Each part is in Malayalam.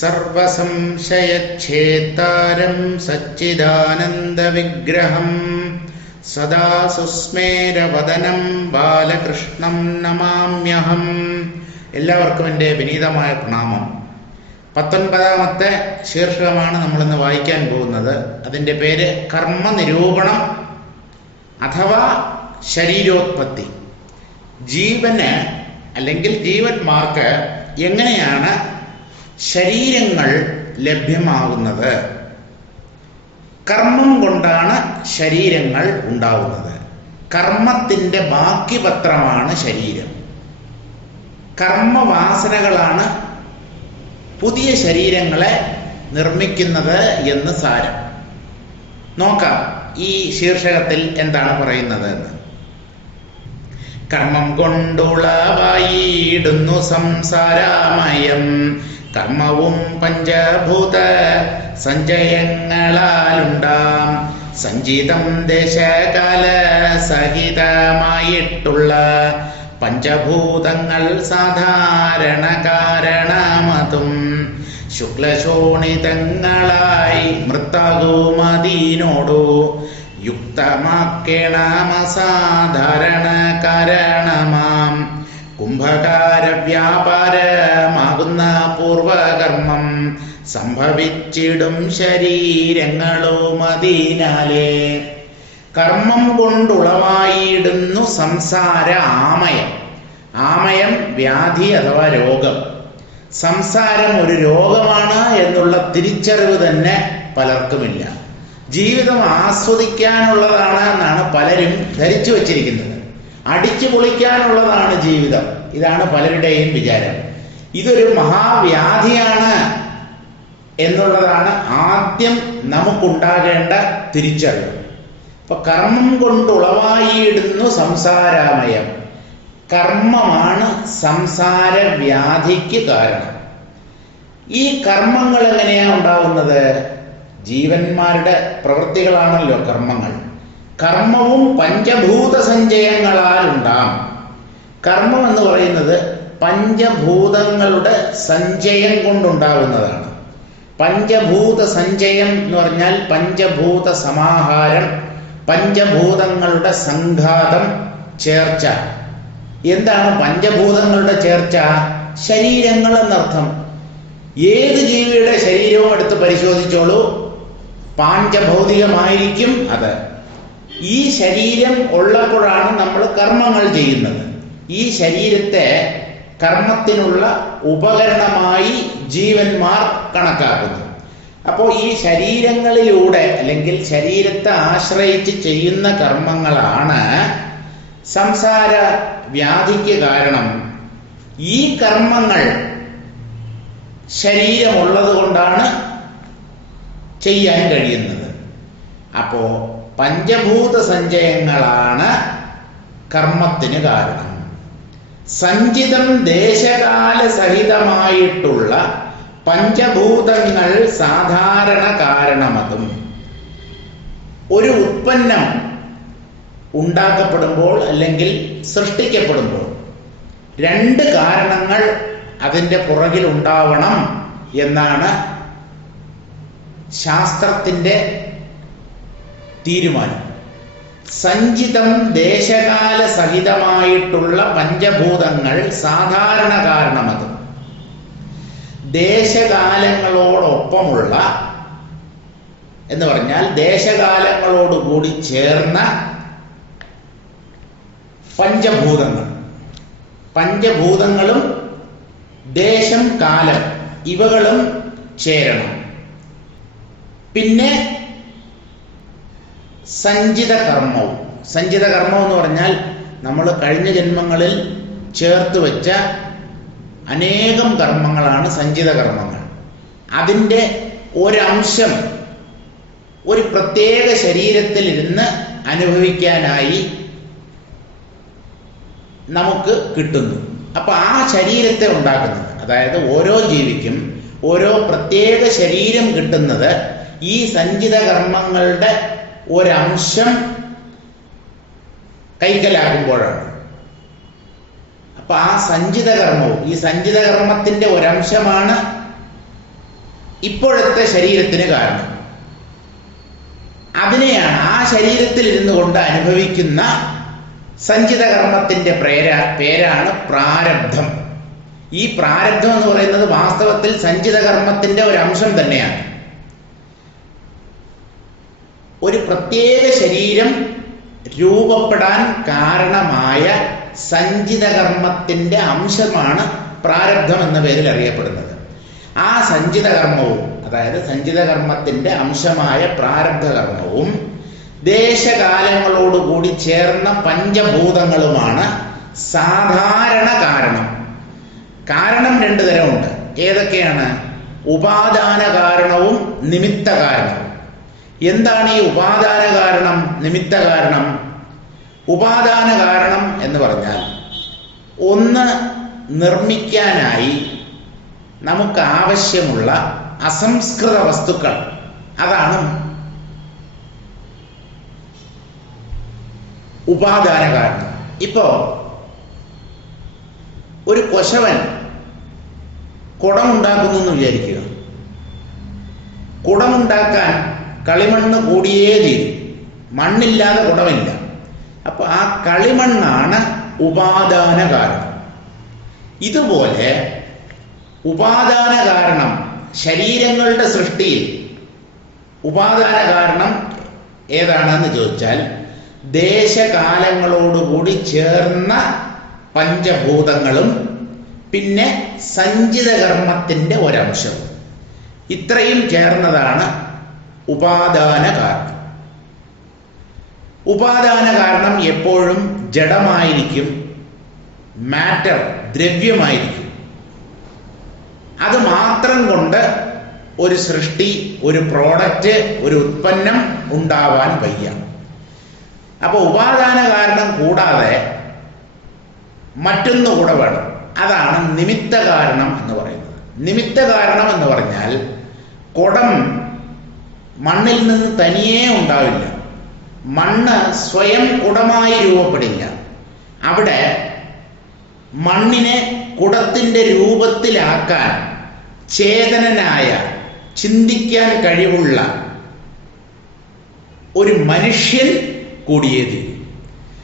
സർവസംശയച്ഛേത്താരം സച്ചിദാനന്ദവിഗ്രഹം സദാ സുസ്മേരവദനം ബാലകൃഷ്ണം നമാമ്യഹം. എല്ലാവർക്കും എൻ്റെ വിനീതമായ പ്രണാമം. 19ാമത്തെ ശീർഷകമാണ് നമ്മളിന്ന് വായിക്കാൻ പോകുന്നത്. അതിൻ്റെ പേര് കർമ്മനിരൂപണം അഥവാ ശരീരോത്പത്തി. ജീവന് അല്ലെങ്കിൽ ജീവന്മാർക്ക് എങ്ങനെയാണ് ശരീരങ്ങൾ ലഭ്യമാകുന്നത്? കർമ്മം കൊണ്ടാണ് ശരീരങ്ങൾ ഉണ്ടാവുന്നത്. കർമ്മത്തിൻ്റെ ബാക്കി പത്രമാണ് ശരീരം. കർമ്മവാസനകളാണ് പുതിയ ശരീരങ്ങളെ നിർമ്മിക്കുന്നത് എന്ന് സാരം. നോക്കാം ഈ ശീർഷകത്തിൽ എന്താണ് പറയുന്നത് എന്ന്. കർമ്മം കൊണ്ടുളവായിടുന്നു സംസാരമയം, കർമ്മവും പഞ്ചഭൂത സഞ്ചയങ്ങളാലുണ്ടാം. സഞ്ചിതം ദേശകാല സഹിതമായിട്ടുള്ള പഞ്ചഭൂതങ്ങൾ സാധാരണ കാരണമതും ശുക്ലശോണിതങ്ങളായി മൃത്താകുമതിനോടു യുക്തമാക്കേണമസാധാരണ കാരണമാം കുംഭകാര വ്യാപാരമാകുന്ന പൂർവകർമ്മം സംഭവിച്ചിടും ശരീരങ്ങളുമതിനാലേ. കർമ്മം കൊണ്ടുളവായിടുന്നു സംസാര ആമയം. ആമയം വ്യാധി അഥവാ രോഗം. സംസാരം ഒരു രോഗമാണ് എന്നുള്ള തിരിച്ചറിവ് തന്നെ പലർക്കുമില്ല. ജീവിതം ആസ്വദിക്കാനുള്ളതാണ് എന്നാണ് പലരും ധരിച്ചു വച്ചിരിക്കുന്നത്. അടിച്ചു പൊളിക്കാനുള്ളതാണ് ജീവിതം. ഇതാണ് പലരുടെയും വിചാരം. ഇതൊരു മഹാവ്യാധിയാണ് എന്നുള്ളതാണ് ആദ്യം നമുക്കുണ്ടാകേണ്ട തിരിച്ചറിവ്. അപ്പൊ കർമ്മം കൊണ്ടുളവായിടുന്നു സംസാരാമയം. കർമ്മമാണ് സംസാര വ്യാധിക്ക് കാരണം. ഈ കർമ്മങ്ങൾ എങ്ങനെയാണ് ഉണ്ടാവുന്നത്? ജീവന്മാരുടെ പ്രവൃത്തികളാണല്ലോ കർമ്മങ്ങൾ. കർമ്മവും പഞ്ചഭൂത സഞ്ചയങ്ങളാൽ ഉണ്ടാം. കർമ്മം എന്ന് പറയുന്നത് പഞ്ചഭൂതങ്ങളുടെ സഞ്ചയം കൊണ്ടുണ്ടാകുന്നതാണ്. പഞ്ചഭൂത സഞ്ചയം എന്ന് പറഞ്ഞാൽ പഞ്ചഭൂത സമാഹാരം, പഞ്ചഭൂതങ്ങളുടെ സംഘാതം, ചേർച്ച. എന്താണ് പഞ്ചഭൂതങ്ങളുടെ ചേർച്ച? ശരീരങ്ങൾ എന്നർത്ഥം. ഏത് ജീവിയുടെ ശരീരവും എടുത്ത് പരിശോധിച്ചോളൂ, പാഞ്ചഭൗതികമായിരിക്കും അത്. ഈ ശരീരം ഉള്ളപ്പോഴാണ് നമ്മൾ കർമ്മങ്ങൾ ചെയ്യുന്നത്. ഈ ശരീരത്തെ കർമ്മത്തിനുള്ള ഉപകരണമായി ജീവന്മാർ കണക്കാക്കുന്നു. അപ്പോൾ ഈ ശരീരങ്ങളിലൂടെ അല്ലെങ്കിൽ ശരീരത്തെ ആശ്രയിച്ച് ചെയ്യുന്ന കർമ്മങ്ങളാണ് സംസാര വ്യാധിക്ക് കാരണം. ഈ കർമ്മങ്ങൾ ശരീരമുള്ളത് കൊണ്ടാണ് ചെയ്യാൻ കഴിയുന്നത്. അപ്പോ പഞ്ചഭൂത സഞ്ചയങ്ങളാണ് കർമ്മത്തിന് കാരണം. സഞ്ചിതം ദേശകാല സഹിതമായിട്ടുള്ള പഞ്ചഭൂതങ്ങൾ സാധാരണ കാരണമതും. ഒരു ഉത്പന്നം ഉണ്ടാക്കപ്പെടുമ്പോൾ അല്ലെങ്കിൽ സൃഷ്ടിക്കപ്പെടുമ്പോൾ രണ്ട് കാരണങ്ങൾ അതിൻ്റെ പുറകിൽ ഉണ്ടാവണം എന്നാണ് ശാസ്ത്രത്തിൻ്റെ തീരുമാനം. സഞ്ചിതം ദേശകാല സഹിതമായിട്ടുള്ള പഞ്ചഭൂതങ്ങൾ സാധാരണ കാരണമത്. ദേശകാലങ്ങളോടൊപ്പമുള്ള എന്ന് പറഞ്ഞാൽ ദേശകാലങ്ങളോടുകൂടി ചേർന്ന പഞ്ചഭൂതങ്ങൾ. പഞ്ചഭൂതങ്ങളും ദേശം, കാലം ഇവകളും ചേരണം. പിന്നെ സഞ്ചിത കർമ്മവും. സഞ്ചിത കർമ്മം എന്ന് പറഞ്ഞാൽ നമ്മൾ കഴിഞ്ഞ ജന്മങ്ങളിൽ ചേർത്ത് വെച്ച അനേകം കർമ്മങ്ങളാണ് സഞ്ചിത കർമ്മങ്ങൾ. അതിൻ്റെ ഒരംശം ഒരു പ്രത്യേക ശരീരത്തിൽ ഇരുന്ന് അനുഭവിക്കാനായി നമുക്ക് കിട്ടുന്നു. അപ്പൊ ആ ശരീരത്തെ ഉണ്ടാക്കുന്നത്, അതായത് ഓരോ ജീവിക്കും ഓരോ പ്രത്യേക ശരീരം കിട്ടുന്നത് ഈ സഞ്ചിത കർമ്മങ്ങളുടെ ഒരംശം കൈക്കലാകുമ്പോഴാണ്. അപ്പൊ ആ സഞ്ചിത കർമ്മവും ഈ സഞ്ചിത കർമ്മത്തിന്റെ ഒരംശമാണ് ഇപ്പോഴത്തെ ശരീരത്തിന് കാരണം. അതിനെയാണ് ആ ശരീരത്തിൽ ഇരുന്നു കൊണ്ട് അനുഭവിക്കുന്ന സഞ്ചിത കർമ്മത്തിന്റെ പേരാണ് പ്രാരബ്ധം. ഈ പ്രാരബ്ധം എന്ന് പറയുന്നത് വാസ്തവത്തിൽ സഞ്ചിത കർമ്മത്തിന്റെ ഒരു അംശം തന്നെയാണ്. ഒരു പ്രത്യേക ശരീരം രൂപപ്പെടാൻ കാരണമായ സഞ്ചിത കർമ്മത്തിന്റെ അംശമാണ് പ്രാരബ്ധം എന്ന പേരിൽ അറിയപ്പെടുന്നത്. ആ സഞ്ചിത കർമ്മവും, അതായത് സഞ്ചിത കർമ്മത്തിന്റെ അംശമായ പ്രാരബ്ധ കർമ്മവും ദേശകാലങ്ങളോടുകൂടി ചേർന്ന പഞ്ചഭൂതങ്ങളുമാണ് സാധാരണ കാരണം. കാരണം രണ്ടു തരമുണ്ട്. ഏതൊക്കെയാണ്? ഉപാദാന കാരണവും നിമിത്ത കാരണവും. എന്താണ് ഈ ഉപാദാന കാരണം, നിമിത്ത കാരണം? ഉപാദാന കാരണം എന്ന് പറഞ്ഞാൽ ഒന്ന് നിർമ്മിക്കാനായി നമുക്ക് ആവശ്യമുള്ള അസംസ്കൃത വസ്തുക്കൾ, അതാണ് ഉപാദാന കാരണം. ഇപ്പോ ഒരു കൊശവൻ കുടമുണ്ടാക്കുന്നു എന്ന് വിചാരിക്കുക. കുടമുണ്ടാക്കാൻ കളിമണ്ണ് കൂടിയേ തീരും, മണ്ണില്ലാതെ കുടമില്ല. അപ്പൊ ആ കളിമണ്ണാണ് ഉപാദാന കാരണം. ഇതുപോലെ ഉപാദാന കാരണം ശരീരങ്ങളുടെ സൃഷ്ടിയിൽ ഉപാദാന കാരണം ഏതാണെന്ന് ചോദിച്ചാൽ ദേശകാലങ്ങളോടുകൂടി ചേർന്ന പഞ്ചഭൂതങ്ങളും പിന്നെ സഞ്ചിത കർമ്മത്തിന്റെ ഒരംശവും, ഇത്രയും ചേർന്നതാണ് ഉപാദാന കാരണം. ഉപാദാന കാരണം എപ്പോഴും ജഡമായിരിക്കും, മാറ്റർ, ദ്രവ്യമായിരിക്കും. അത് മാത്രം കൊണ്ട് ഒരു സൃഷ്ടി, ഒരു പ്രോഡക്റ്റ്, ഒരു ഉത്പന്നം ഉണ്ടാവാൻ വയ്യ. അപ്പൊ ഉപാദാന കാരണം കൂടാതെ മറ്റൊന്നു കൂടെ വേണം. അതാണ് നിമിത്ത കാരണം എന്ന് പറയുന്നത്. നിമിത്ത കാരണം എന്ന് പറഞ്ഞാൽ കുടം മണ്ണിൽ നിന്ന് തനിയേ ഉണ്ടാവില്ല. മണ്ണ് സ്വയം കുടമായി രൂപപ്പെടില്ല. അവിടെ മണ്ണിനെ കുടത്തിന്റെ രൂപത്തിലാക്കാൻ ചേതനനായ, ചിന്തിക്കാൻ കഴിവുള്ള ഒരു മനുഷ്യൻ കൂടിയേ തീരും.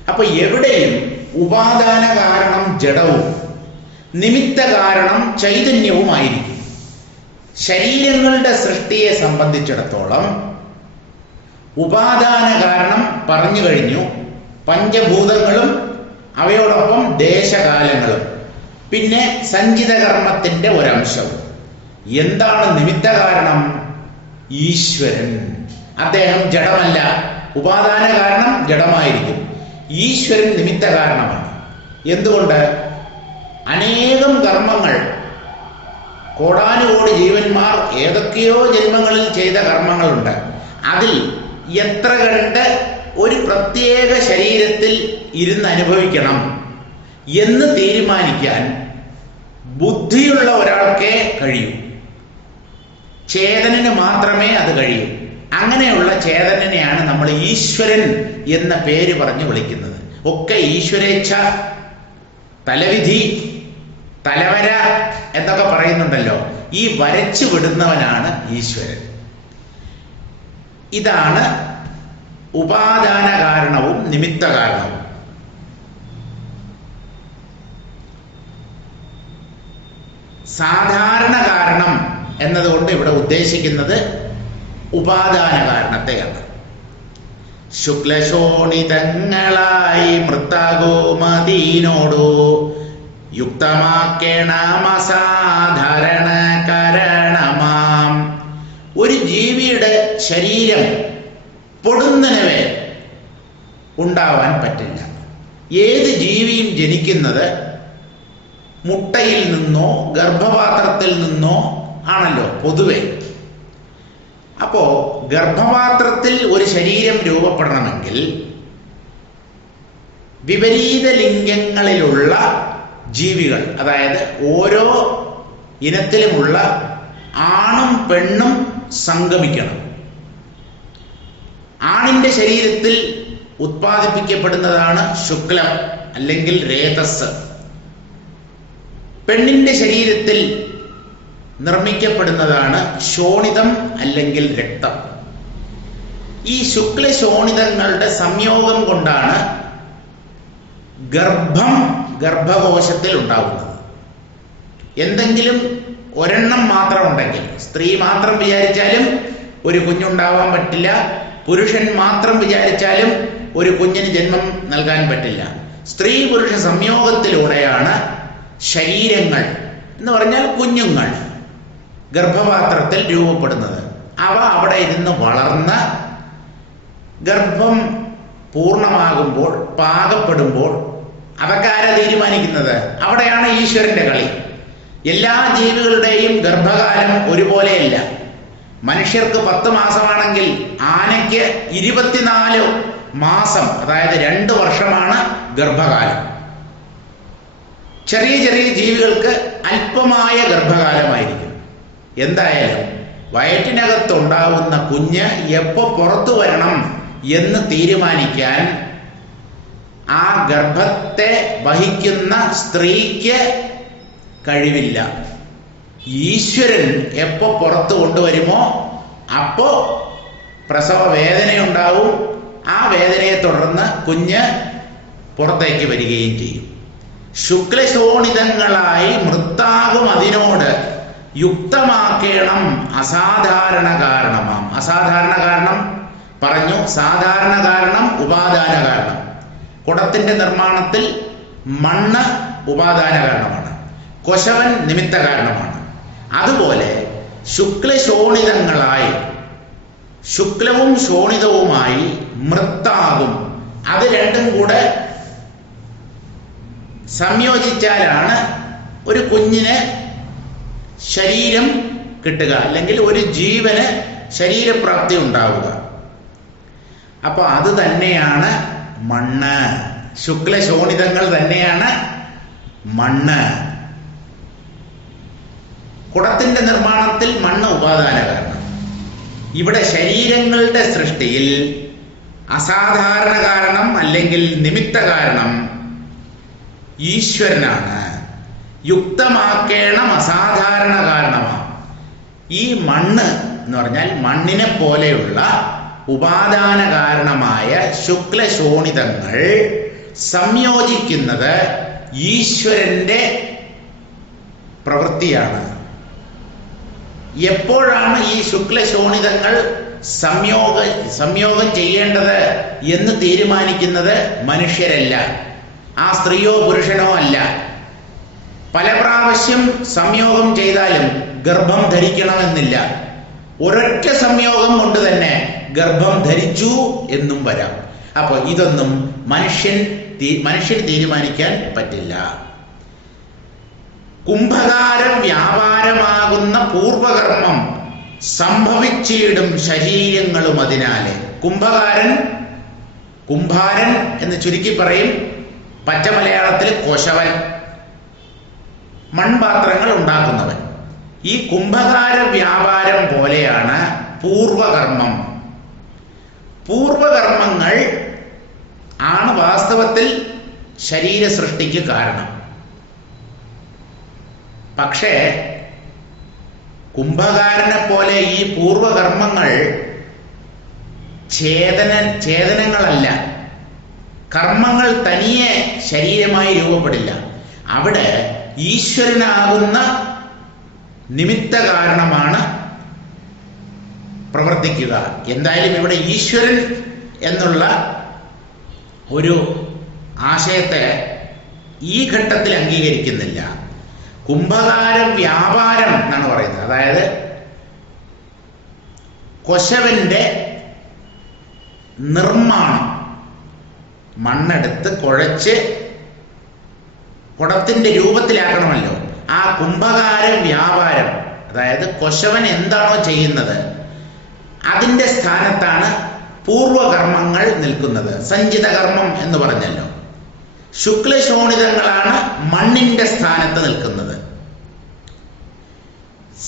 അപ്പൊ എവിടെയും ഉപാദാന കാരണം ജഡവും നിമിത്ത കാരണം ചൈതന്യവുമായിരിക്കും. ശരീരങ്ങളുടെ സൃഷ്ടിയെ സംബന്ധിച്ചിടത്തോളം ഉപാദാന കാരണം പറഞ്ഞു കഴിഞ്ഞു, പഞ്ചഭൂതങ്ങളും അവയോടൊപ്പം ദേശകാലങ്ങളും, പിന്നെ സഞ്ചിത കർമ്മത്തിന്റെ ഒരംശവും. എന്താണ് നിമിത്ത കാരണം? ഈശ്വരൻ. അദ്ദേഹം ജഡമല്ല. ഉപാദാന കാരണം ജഡമായിരിക്കും, ഈശ്വരൻ നിമിത്ത കാരണമാണ്. എന്തുകൊണ്ട്? അനേകം കർമ്മങ്ങൾ, കോടാനുകോടി ജീവന്മാർ ഏതൊക്കെയോ ജന്മങ്ങളിൽ ചെയ്ത കർമ്മങ്ങളുണ്ട്. അതിൽ എത്ര കണ്ട് ഒരു പ്രത്യേക ശരീരത്തിൽ ഇരുന്ന് അനുഭവിക്കണം എന്ന് തീരുമാനിക്കാൻ ബുദ്ധിയുള്ള ഒരാൾക്കേ കഴിയൂ. ചേതനന് മാത്രമേ അത് കഴിയൂ. അങ്ങനെയുള്ള ചേതനനെയാണ് നമ്മൾ ഈശ്വരൻ എന്ന പേര് പറഞ്ഞ് വിളിക്കുന്നത്. ഒക്കെ ഈശ്വരേച്ഛ, തലവിധി, തലവര എന്നൊക്കെ പറയുന്നുണ്ടല്ലോ. ഈ വരച്ചു വിടുന്നവനാണ് ഈശ്വരൻ. ഇതാണ് ഉപാദാന കാരണവും നിമിത്ത കാരണവും. സാധാരണ കാരണം എന്നതുകൊണ്ട് ഇവിടെ ഉദ്ദേശിക്കുന്നത് ഉപാദാന കാരണത്തെയാണ്. ശുക്ലശോണിതങ്ങളായി മൃത്തഗോമതീനോടു യുക്തമാക്കേണമസാധാരണ കാരണമാം. ഒരു ജീവിയുടെ ശരീരം പൊടുന്നനവേ ഉണ്ടാവാൻ പറ്റില്ല. ഏത് ജീവിയും ജനിക്കുന്നത് മുട്ടയിൽ നിന്നോ ഗർഭപാത്രത്തിൽ നിന്നോ ആണല്ലോ പൊതുവെ. അപ്പോ ഗർഭപാത്രത്തിൽ ഒരു ശരീരം രൂപപ്പെടണമെങ്കിൽ വിപരീത ലിംഗങ്ങളിലുള്ള ജീവികൾ, അതായത് ഓരോ ഇനത്തിലുമുള്ള ആണും പെണ്ണും സംഗമിക്കണം. ആണിന്റെ ശരീരത്തിൽ ഉത്പാദിപ്പിക്കപ്പെടുന്നതാണ് ശുക്ലം അല്ലെങ്കിൽ രേതസ്. പെണ്ണിന്റെ ശരീരത്തിൽ നിർമ്മിക്കപ്പെടുന്നതാണ് ശോണിതം അല്ലെങ്കിൽ രക്തം. ഈ ശുക്ലശോണിതങ്ങളുടെ സംയോഗം കൊണ്ടാണ് ഗർഭകോശത്തിൽ ഉണ്ടാകുന്നത്. എന്തെങ്കിലും ഒരെണ്ണം മാത്രം ഉണ്ടെങ്കിൽ, സ്ത്രീ മാത്രം വിചാരിച്ചാലും ഒരു കുഞ്ഞുണ്ടാവാൻ പറ്റില്ല, പുരുഷൻ മാത്രം വിചാരിച്ചാലും ഒരു കുഞ്ഞിന് ജന്മം നൽകാൻ പറ്റില്ല. സ്ത്രീ പുരുഷ സംയോഗത്തിലൂടെയാണ് ശരീരങ്ങൾ എന്ന് പറഞ്ഞാൽ കുഞ്ഞുങ്ങൾ ഗർഭപാത്രത്തിൽ രൂപപ്പെടുന്നത്. അവ അവിടെ ഇരുന്ന് വളർന്ന് ഗർഭം പൂർണ്ണമാകുമ്പോൾ, പാകപ്പെടുമ്പോൾ അതൊക്കെ ആരാ തീരുമാനിക്കുന്നത്? അവിടെയാണ് ഈശ്വരന്റെ കളി. എല്ലാ ജീവികളുടെയും ഗർഭകാലം ഒരുപോലെയല്ല. മനുഷ്യർക്ക് 10 മാസമാണെങ്കിൽ ആനയ്ക്ക് 24 മാസം, അതായത് 2 വർഷമാണ് ഗർഭകാലം. ചെറിയ ചെറിയ ജീവികൾക്ക് അല്പമായ ഗർഭകാലമായിരിക്കും. എന്തായാലും വയറ്റിനകത്തുണ്ടാവുന്ന കുഞ്ഞ് എപ്പോൾ പുറത്തു വരണം എന്ന് തീരുമാനിക്കാൻ ആ ഗർഭത്തെ വഹിക്കുന്ന സ്ത്രീക്ക് കഴിവില്ല. ഈശ്വരൻ എപ്പോൾ പുറത്തു കൊണ്ടുവരുമോ അപ്പോൾ പ്രസവ വേദനയുണ്ടാവും. ആ വേദനയെ തുടർന്ന് കുഞ്ഞ് പുറത്തേക്ക് വരികയും ചെയ്യും. ശുക്ലശോണിതങ്ങളായി മൃത്താകും അതിനോട് യുക്തമാക്കേണം അസാധാരണ കാരണമാം. അസാധാരണ കാരണം പറഞ്ഞു, സാധാരണ കാരണം ഉപാദാന കാരണം. കുടത്തിന്റെ നിർമ്മാണത്തിൽ മണ്ണ് ഉപാദാന കാരണമാണ്, കൊശവൻ നിമിത്ത കാരണമാണ്. അതുപോലെ ശുക്ലശോണിതങ്ങളായി, ശുക്ലവും ശോണിതവുമായി മൃത്താകും, അത് രണ്ടും കൂടെ സംയോജിച്ചാലാണ് ഒരു കുഞ്ഞിന് ശരീരം കിട്ടുക, അല്ലെങ്കിൽ ഒരു ജീവന് ശരീരപ്രാപ്തി ഉണ്ടാവുക. അപ്പൊ അത് തന്നെയാണ് മണ്ണ്. ശുക്ലശോണിതങ്ങൾ തന്നെയാണ് മണ്ണ്. കുടത്തിന്റെ നിർമ്മാണത്തിൽ മണ്ണ് ഉപാദാന കാരണം. ഇവിടെ ശരീരങ്ങളുടെ സൃഷ്ടിയിൽ അസാധാരണ കാരണം അല്ലെങ്കിൽ നിമിത്ത കാരണം ഈശ്വരനാണ്. യുക്തമാക്കേണം അസാധാരണ കാരണമാണ്. ഈ മണ്ണ് എന്ന് പറഞ്ഞാൽ മണ്ണിനെ പോലെയുള്ള ഉപാദാന കാരണമായ ശുക്ലശോണിതങ്ങൾ സംയോജിക്കുന്നത് ഈശ്വരന്റെ പ്രവൃത്തിയാണ്. എപ്പോഴാണ് ഈ ശുക്ലശോണിതങ്ങൾ സംയോഗം ചെയ്യേണ്ടത് എന്ന് തീരുമാനിക്കുന്നത് മനുഷ്യരല്ല, ആ സ്ത്രീയോ പുരുഷനോ അല്ല. പല പ്രാവശ്യം സംയോഗം ചെയ്താലും ഗർഭം ധരിക്കണമെന്നില്ല. ഒരൊറ്റ സംയോഗം കൊണ്ട് തന്നെ ഗർഭം ധരിച്ചു എന്നും വരാം. അപ്പോൾ ഇതൊന്നും മനുഷ്യൻ തീരുമാനിക്കാൻ പറ്റില്ല. കുംഭകാര വ്യാപാരമാകുന്ന പൂർവകർമ്മം സംഭവിച്ചിടും ശരീരങ്ങളും അതിനാലെ. കുംഭാരൻ എന്ന് ചുരുക്കി പറയും. പച്ച മലയാളത്തിൽ കൊശവൻ, മൺപാത്രങ്ങൾ ഉണ്ടാക്കുന്നവൻ. ഈ കുംഭകാര വ്യാപാരം പോലെയാണ് പൂർവകർമ്മം. പൂർവകർമ്മങ്ങൾ ആണ് വാസ്തവത്തിൽ ശരീര സൃഷ്ടിക്ക് കാരണം. പക്ഷേ കുംഭകാരനെ പോലെ ഈ പൂർവകർമ്മങ്ങൾ ഛേദനങ്ങളല്ല. കർമ്മങ്ങൾ തനിയെ ശരീരമായി രൂപപ്പെടില്ല. അവിടെ ഈശ്വരനാകുന്ന നിമിത്ത കാരണമാണ് പ്രവർത്തിക്കുക. എന്തായാലും ഇവിടെ ഈശ്വരൻ എന്നുള്ള ഒരു ആശയത്തെ ഈ ഘട്ടത്തിൽ അംഗീകരിക്കുന്നില്ല. കുംഭകാര വ്യാപാരം എന്നാണ് പറയുന്നത്. അതായത് കൊശവന്റെ നിർമ്മാണം, മണ്ണെടുത്ത് കുഴച്ച് കുടത്തിന്റെ രൂപത്തിലാക്കണമല്ലോ. ആ കുംഭകാര വ്യാപാരം, അതായത് കൊശവൻ എന്താണോ ചെയ്യുന്നത് അതിൻ്റെ സ്ഥാനത്താണ് പൂർവകർമ്മങ്ങൾ നിൽക്കുന്നത്. സഞ്ചിത കർമ്മം എന്ന് പറഞ്ഞല്ലോ. ശുക്ലശോണിതങ്ങളാണ് മണ്ണിന്റെ സ്ഥാനത്ത് നിൽക്കുന്നത്.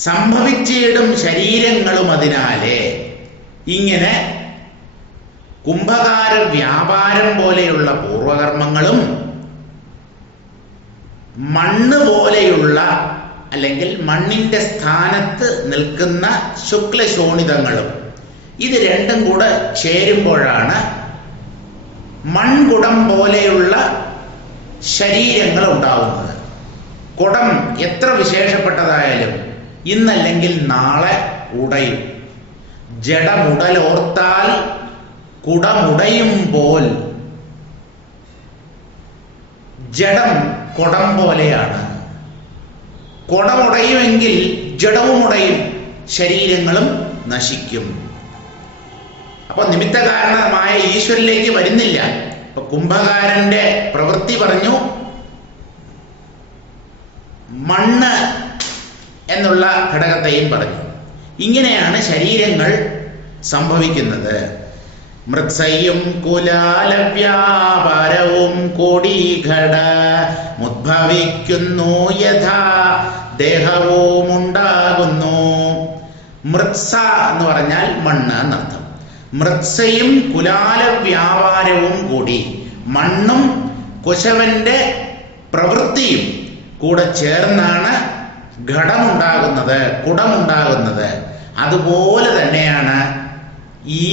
സംഭവിച്ചിടും ശരീരങ്ങളും അതിനാലെ. ഇങ്ങനെ കുംഭകാര വ്യാപാരം പോലെയുള്ള പൂർവകർമ്മങ്ങളും മണ്ണ് പോലെയുള്ള അല്ലെങ്കിൽ മണ്ണിൻ്റെ സ്ഥാനത്ത് നിൽക്കുന്ന ശുക്ലശോണിതങ്ങളും ഇത് രണ്ടും കൂടെ ചേരുമ്പോഴാണ് മൺകുടം പോലെയുള്ള ശരീരങ്ങൾ ഉണ്ടാവുന്നത്. കുടം എത്ര വിശേഷപ്പെട്ടതായാലും ഇന്നല്ലെങ്കിൽ നാളെ ഉടയും. ജഡമുടലോർത്താൽ കുടമുടയുമ്പോൾ ജഡം കുടം പോലെയാണ്. കുടമുടയുമെങ്കിൽ ജഡവും ഉടയും, ശരീരങ്ങളും നശിക്കും. അപ്പൊ നിമിത്ത കാരണമായ ഈശ്വരനിലേക്ക് വരുന്നില്ല. ഇപ്പൊ കുംഭകാരന്റെ പ്രവൃത്തി പറഞ്ഞു, മണ്ണ് എന്നുള്ള ഘടകത്തെയും പറഞ്ഞു. ഇങ്ങനെയാണ് ശരീരങ്ങൾ സംഭവിക്കുന്നത്. മൃത്സയും കുലാലവ്യാപാരവും കോടീഘട മുദ്ഭവിക്കുന്നു യഥാ ദേഹവും ഉണ്ടാകുന്നു. മൃത്സ എന്ന് പറഞ്ഞാൽ മണ്ണ് എന്നർത്ഥം. മൃത്സയും കുലാല വ്യാപാരവും കൂടി, മണ്ണും കുശവന്റെ പ്രവൃത്തിയും കൂടെ ചേർന്നാണ് ഘടമുണ്ടാകുന്നത്, കുടമുണ്ടാകുന്നത്. അതുപോലെ തന്നെയാണ് ഈ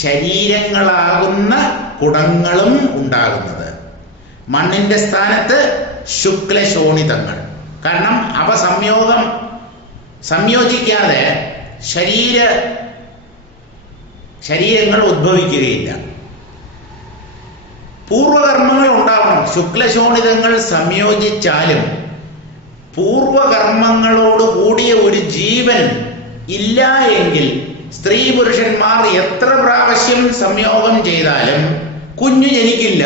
ശരീരങ്ങളാകുന്ന കുടങ്ങളും ഉണ്ടാകുന്നത്. മണ്ണിന്റെ സ്ഥാനത്ത് ശുക്ലശോണിതങ്ങൾ. കാരണം അവ സംയോജിക്കാതെ ശരീരങ്ങൾ ഉദ്ഭവിക്കുകയില്ല. പൂർവകർമ്മങ്ങൾ ഉണ്ടാവണം. ശുക്ലശോണിതങ്ങൾ സംയോജിച്ചാലും പൂർവകർമ്മങ്ങളോട് കൂടിയ ഒരു ജീവൻ ഇല്ല എങ്കിൽ സ്ത്രീ പുരുഷന്മാർ എത്ര പ്രാവശ്യം സംയോഗം ചെയ്താലും കുഞ്ഞു ജനിക്കില്ല.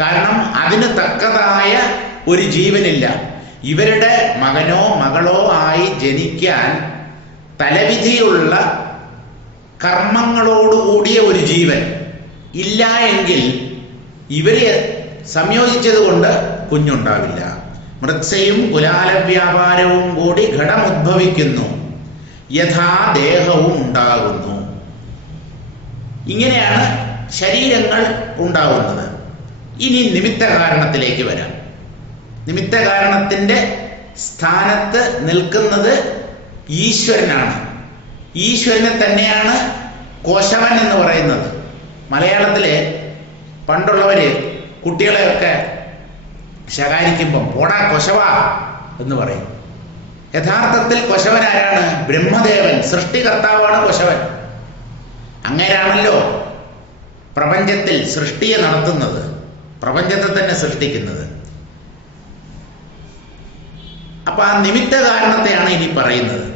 കാരണം അതിന് തക്കതായ ഒരു ജീവനില്ല. ഇവരുടെ മകനോ മകളോ ആയി ജനിക്കാൻ തലവിധിയുള്ള കർമ്മങ്ങളോടുകൂടിയ ഒരു ജീവൻ ഇല്ല എങ്കിൽ ഇവരെ സംയോജിച്ചത് കൊണ്ട് കുഞ്ഞുണ്ടാവില്ല. മൃത്സയും കുലാലവ്യാപാരവും കൂടി ഘടമുദ്ഭവിക്കുന്നു, യഥാ ദേഹവും ഉണ്ടാകുന്നു. ഇങ്ങനെയാണ് ശരീരങ്ങൾ ഉണ്ടാവുന്നത്. ഇനി നിമിത്ത കാരണത്തിലേക്ക് വരാം. നിമിത്ത കാരണത്തിന്റെ സ്ഥാനത്ത് നിൽക്കുന്നത് ഈശ്വരനാണ്. ഈശ്വരനെ തന്നെയാണ് കോശവൻ എന്ന് പറയുന്നത്. മലയാളത്തില് പണ്ടുള്ളവര് കുട്ടികളെയൊക്കെ ശകാരിക്കുമ്പം പോടാ കൊശവ എന്ന് പറയും. യഥാർത്ഥത്തിൽ കൊശവൻ ആരാണ്? ബ്രഹ്മദേവൻ, സൃഷ്ടികർത്താവാണ് കൊശവൻ. അങ്ങേരാണല്ലോ പ്രപഞ്ചത്തിൽ സൃഷ്ടിയെ നടത്തുന്നത്, പ്രപഞ്ചത്തെ തന്നെ സൃഷ്ടിക്കുന്നത്. അപ്പൊ ആ നിമിത്ത കാരണത്തെയാണ് ഇനി പറയുന്നത്.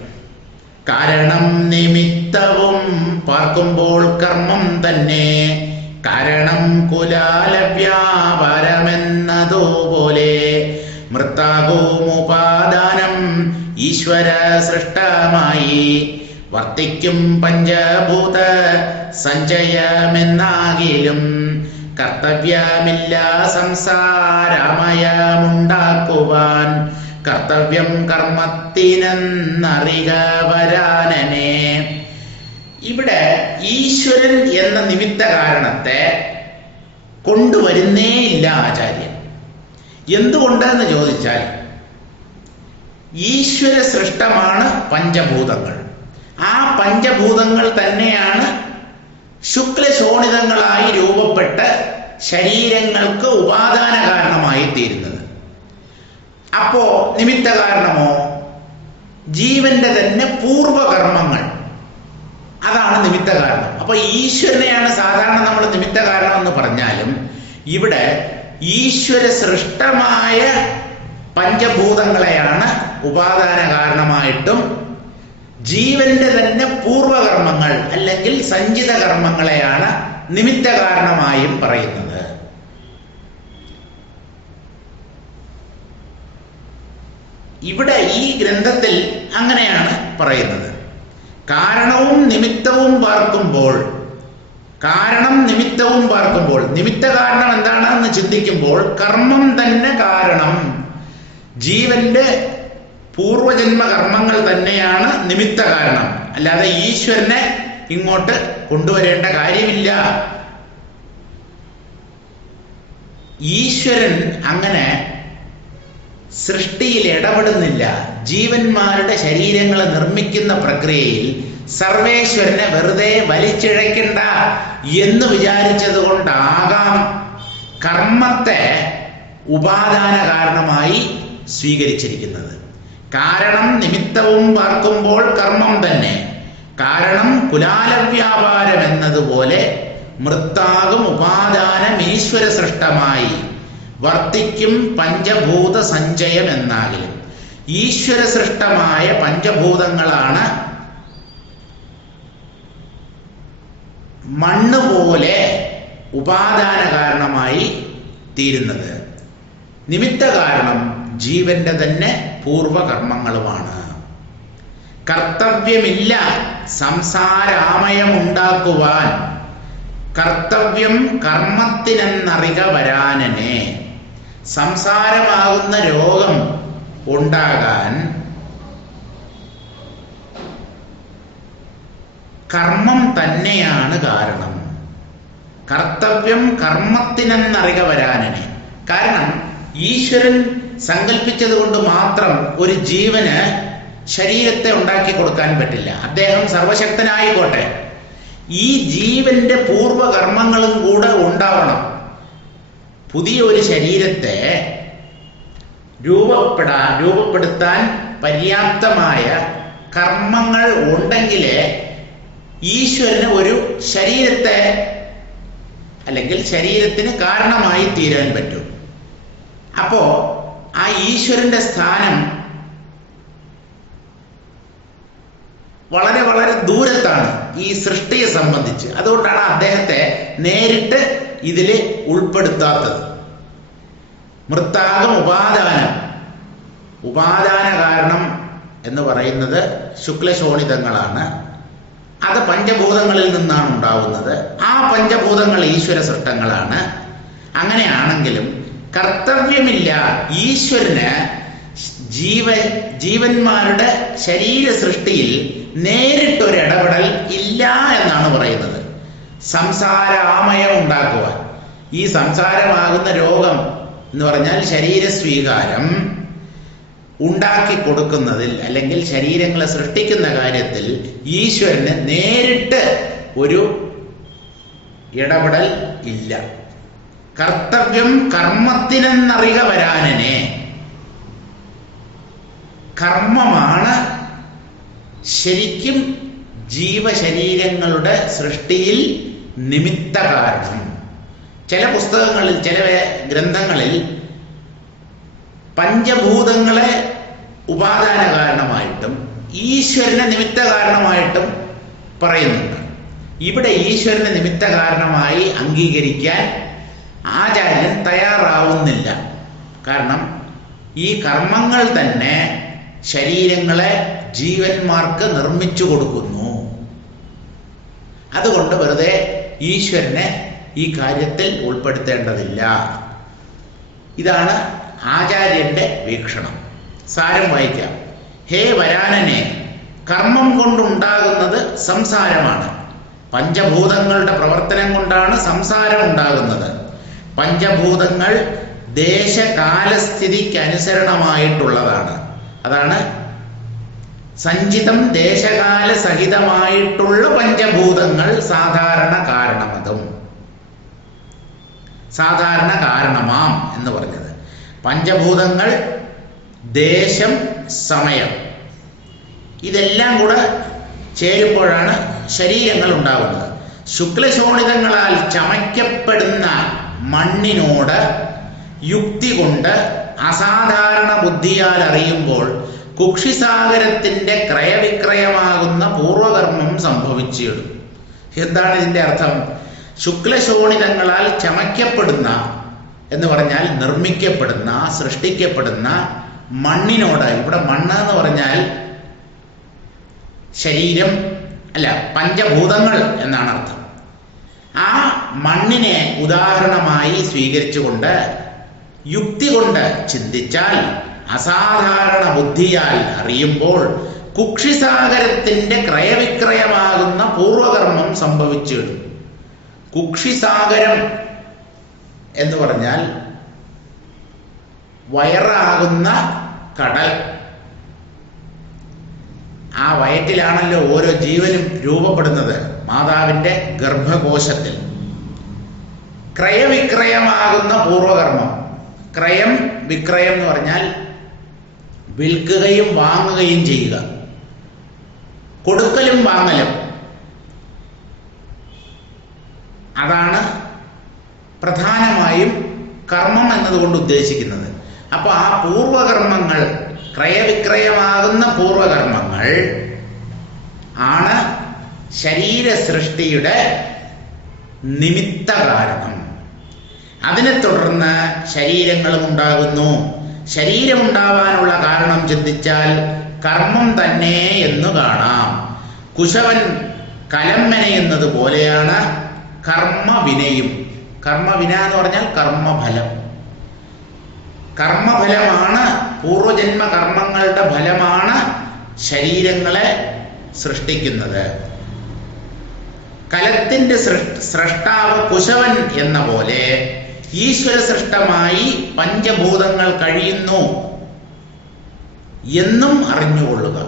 കാരണം നിമിത്തവും പാർക്കുമ്പോൾ കർമ്മം തന്നെ, കാരണം കുലാലവ്യാപാരമെന്നതുപോലെ മൃത്താകുമുപാദാനം ഈശ്വര സൃഷ്ടമായി വർത്തിക്കും പഞ്ചഭൂത സഞ്ചയമെന്നാകിലും കർത്തവ്യമില്ല സംസാരമയമുണ്ടാക്കുവാൻ കർത്തവ്യം കർമ്മത്തിനെന്നറിക വരാനനെ. ഇവിടെ ഈശ്വരൻ എന്ന നിമിത്ത കാരണത്തെ കൊണ്ടുവരുന്നേയില്ല ആചാര്യൻ. എന്തുകൊണ്ടെന്ന് ചോദിച്ചാൽ ഈശ്വര സൃഷ്ടമാണ് പഞ്ചഭൂതങ്ങൾ. ആ പഞ്ചഭൂതങ്ങൾ തന്നെയാണ് ശുക്ലശോണിതങ്ങളായി രൂപപ്പെട്ട ശരീരങ്ങൾക്ക് ഉപാദാന കാരണമായി തീരുന്നത്. അപ്പോ നിമിത്ത കാരണമോ? ജീവന്റെ തന്നെ പൂർവകർമ്മങ്ങൾ, അതാണ് നിമിത്ത കാരണം. അപ്പൊ ഈശ്വരനെയാണ് സാധാരണ നമ്മൾ നിമിത്ത കാരണം എന്ന് പറഞ്ഞാലും ഇവിടെ ഈശ്വര സൃഷ്ടമായ പഞ്ചഭൂതങ്ങളെയാണ് ഉപാദാന കാരണമായിട്ടും ജീവന്റെ തന്നെ പൂർവകർമ്മങ്ങൾ അല്ലെങ്കിൽ സഞ്ചിത കർമ്മങ്ങളെയാണ് നിമിത്ത കാരണമായും പറയുന്നത്. ഇവിടെ ഈ ഗ്രന്ഥത്തിൽ അങ്ങനെയാണ് പറയുന്നത്. കാരണവും നിമിത്തവും പാർക്കുമ്പോൾ, കാരണം നിമിത്തവും പാർക്കുമ്പോൾ, നിമിത്ത കാരണം എന്താണെന്ന് ചിന്തിക്കുമ്പോൾ കർമ്മം തന്നെ കാരണം, ജീവന്റെ പൂർവജന്മ കർമ്മങ്ങൾ തന്നെയാണ് നിമിത്ത കാരണം. അല്ലാതെ ഈശ്വരനെ ഇങ്ങോട്ട് കൊണ്ടുവരേണ്ട കാര്യമില്ല. ഈശ്വരൻ അങ്ങനെ സൃഷ്ടിയിൽ ഇടപെടുന്നില്ല. ജീവന്മാരുടെ ശരീരങ്ങളെ നിർമ്മിക്കുന്ന പ്രക്രിയയിൽ സർവേശ്വരനെ വെറുതെ വലിച്ചിഴയ്ക്കണ്ട എന്ന് വിചാരിച്ചത് കൊണ്ടാകാം കർമ്മത്തെ ഉപാദാന കാരണമായി സ്വീകരിച്ചിരിക്കുന്നത്. കാരണം നിമിത്തവും പാർക്കുമ്പോൾ കർമ്മം തന്നെ. കാരണം കുലാലവ്യാപാരം എന്നതുപോലെ മൃത്താകും ഉപാദാനം ഈശ്വര സൃഷ്ടമായി വർത്തിക്കും പഞ്ചഭൂത സഞ്ചയം എന്നാകിലും. ഈശ്വര സൃഷ്ടമായ പഞ്ചഭൂതങ്ങളാണ് മണ്ണ് പോലെ ഉപാദാന കാരണമായി തീരുന്നത്. നിമിത്ത കാരണം ജീവന്റെ തന്നെ പൂർവകർമ്മങ്ങളുമാണ്. കർത്തവ്യമില്ല സംസാരാമയമുണ്ടാക്കുവാൻ, കർത്തവ്യം കർമ്മത്തിനെന്നറിക വരാനനെ. സംസാരമാകുന്ന രോഗം ഉണ്ടാകാൻ കർമ്മം തന്നെയാണ് കാരണം. കർത്തവ്യം കർമ്മത്തിനെന്നറിക വരാനനെ. കാരണം ഈശ്വരൻ സങ്കല്പിച്ചത് കൊണ്ട് മാത്രം ഒരു ജീവന് ശരീരത്തെ ഉണ്ടാക്കി കൊടുക്കാൻ പറ്റില്ല. അദ്ദേഹം സർവശക്തനായിക്കോട്ടെ, ഈ ജീവന്റെ പൂർവകർമ്മങ്ങളും കൂടെ ഉണ്ടാവണം. പുതിയ ഒരു ശരീരത്തെ രൂപപ്പെടുത്താൻ പര്യാപ്തമായ കർമ്മങ്ങൾ ഉണ്ടെങ്കിലേ ഈശ്വരന് ഒരു ശരീരത്തെ അല്ലെങ്കിൽ ശരീരത്തിന് കാരണമായി തീരാൻ പറ്റും. അപ്പോ ആ ഈശ്വരന്റെ സ്ഥാനം വളരെ വളരെ ദൂരത്താണ് ഈ സൃഷ്ടിയെ സംബന്ധിച്ച്. അതുകൊണ്ടാണ് അദ്ദേഹത്തെ നേരിട്ട് ഇതിൽ ഉൾപ്പെടുത്താത്തത്. മൃത്താകും ഉപാദാന കാരണം എന്ന് പറയുന്നത് ശുക്ലശോണിതങ്ങളാണ്. അത് പഞ്ചഭൂതങ്ങളിൽ നിന്നാണ് ഉണ്ടാവുന്നത്. ആ പഞ്ചഭൂതങ്ങൾ ഈശ്വര സൃഷ്ടങ്ങളാണ്. അങ്ങനെയാണെങ്കിലും കർത്തവ്യമില്ല. ഈശ്വരന് ജീവന്മാരുടെ ശരീര സൃഷ്ടിയിൽ നേരിട്ടൊരിടപെടൽ ഇല്ല എന്നാണ് പറയുന്നത്. സംസാരാമയം ഉണ്ടാക്കുവാൻ, ഈ സംസാരമാകുന്ന രോഗം എന്ന് പറഞ്ഞാൽ ശരീര സ്വീകാരം ഉണ്ടാക്കി കൊടുക്കുന്നതിൽ അല്ലെങ്കിൽ ശരീരങ്ങളെ സൃഷ്ടിക്കുന്ന കാര്യത്തിൽ ഈശ്വരന് നേരിട്ട് ഒരു ഇടപെടൽ ഇല്ല. കർത്തവ്യം കർമ്മത്തിനെന്നറിക വരാനനെ. കർമ്മമാണ് ശരിക്കും ജീവശരീരങ്ങളുടെ സൃഷ്ടിയിൽ നിമിത്ത കാരണം. ചില പുസ്തകങ്ങളിൽ, ചില ഗ്രന്ഥങ്ങളിൽ പഞ്ചഭൂതങ്ങളെ ഉപാദാന കാരണമായിട്ടും ഈശ്വരനെ നിമിത്ത കാരണമായിട്ടും പറയുന്നുണ്ട്. ഇവിടെ ഈശ്വരനെ നിമിത്ത കാരണമായി അംഗീകരിക്കാൻ ആചാര്യൻ തയ്യാറാവുന്നില്ല. കാരണം ഈ കർമ്മങ്ങൾ തന്നെ ശരീരങ്ങളെ ജീവന്മാർക്ക് നിർമ്മിച്ചു കൊടുക്കുന്നു. അതുകൊണ്ട് വെറുതെ ഈശ്വരനെ ഈ കാര്യത്തിൽ ഉൾപ്പെടുത്തേണ്ടതില്ല. ഇതാണ് ആചാര്യന്റെ വീക്ഷണം. സാരം വായിക്കാം. ഹേ വരാനനെ, കർമ്മം കൊണ്ടുണ്ടാകുന്നത് സംസാരമാണ്. പഞ്ചഭൂതങ്ങളുടെ പ്രവർത്തനം കൊണ്ടാണ് സംസാരം ഉണ്ടാകുന്നത്. പഞ്ചഭൂതങ്ങൾ ദേശകാലസ്ഥിതിക്ക് അനുസരണമായിട്ടുള്ളതാണ്. അതാണ് സഞ്ചിതം ദേശകാല സഹിതമായിട്ടുള്ള പഞ്ചഭൂതങ്ങൾ സാധാരണ കാരണമാം എന്ന് പറഞ്ഞത്. പഞ്ചഭൂതങ്ങൾ, ദേശം, സമയം, ഇതെല്ലാം കൂടെ ചേരുമ്പോഴാണ് ശരീരങ്ങൾ ഉണ്ടാകുന്നത്. ശുക്ലശോണിതങ്ങളാൽ ചമയ്ക്കപ്പെടുന്ന മണ്ണിനോട് യുക്തി കൊണ്ട് അസാധാരണ ബുദ്ധിയാൽ അറിയുമ്പോൾ കുക്ഷിസാഗരത്തിന്റെ ക്രയവിക്രയമാകുന്ന പൂർവകർമ്മം സംഭവിച്ചിടും. എന്താണ് ഇതിന്റെ അർത്ഥം? ശുക്ലശോണിതങ്ങളാൽ ചമയ്ക്കപ്പെടുന്ന എന്ന് പറഞ്ഞാൽ നിർമ്മിക്കപ്പെടുന്ന, സൃഷ്ടിക്കപ്പെടുന്ന മണ്ണിനോട്, ഇവിടെ മണ്ണ് എന്ന് പറഞ്ഞാൽ ശരീരം അല്ല, പഞ്ചഭൂതങ്ങൾ എന്നാണ് അർത്ഥം. ആ മണ്ണിനെ ഉദാഹരണമായി സ്വീകരിച്ചുകൊണ്ട് യുക്തി കൊണ്ട് ചിന്തിച്ചാൽ, അസാധാരണ ബുദ്ധിയാൽ അറിയുമ്പോൾ കുക്ഷിസാഗരത്തിന്റെ ക്രയവിക്രയമാകുന്ന പൂർവകർമ്മം സംഭവിച്ചിടും. കുക്ഷിസാഗരം എന്ന് പറഞ്ഞാൽ വയറാകുന്ന കടൽ, ആ വയറ്റിലാണല്ലോ ഓരോ ജീവനും രൂപപ്പെടുന്നത്, മാതാവിൻ്റെ ഗർഭകോശത്തിൽ. ക്രയവിക്രയമാകുന്ന പൂർവകർമ്മം. ക്രയം വിക്രയം എന്ന് പറഞ്ഞാൽ വിൽക്കുകയും വാങ്ങുകയും ചെയ്യുക, കൊടുക്കലും വാങ്ങലും. അതാണ് പ്രധാനമായും കർമ്മം എന്നതുകൊണ്ട് ഉദ്ദേശിക്കുന്നത്. അപ്പോൾ ആ പൂർവകർമ്മങ്ങൾ, ക്രയവിക്രയമാകുന്ന പൂർവകർമ്മങ്ങൾ ആണ് ശരീര സൃഷ്ടിയുടെ നിമിത്ത കാരണം. അതിനെ തുടർന്ന് ശരീരങ്ങളും ഉണ്ടാകുന്നു. ശരീരമുണ്ടാവാനുള്ള കാരണം ചിന്തിച്ചാൽ കർമ്മം തന്നെ എന്നു കാണാം. കുശവൻ കലം മെനയുന്നത് പോലെയാണ് കർമ്മവിനയും. കർമ്മവിന എന്ന് പറഞ്ഞാൽ കർമ്മഫലം. കർമ്മഫലമാണ്, പൂർവജന്മ കർമ്മങ്ങളുടെ ഫലമാണ് ശരീരങ്ങളെ സൃഷ്ടിക്കുന്നത്. കലത്തിന്റെ സൃഷ്ടാവ് കുശവൻ എന്ന പോലെ ഈശ്വര സൃഷ്ടമായി പഞ്ചഭൂതങ്ങൾ കഴിയുന്നു എന്നും അറിഞ്ഞുകൊള്ളുക.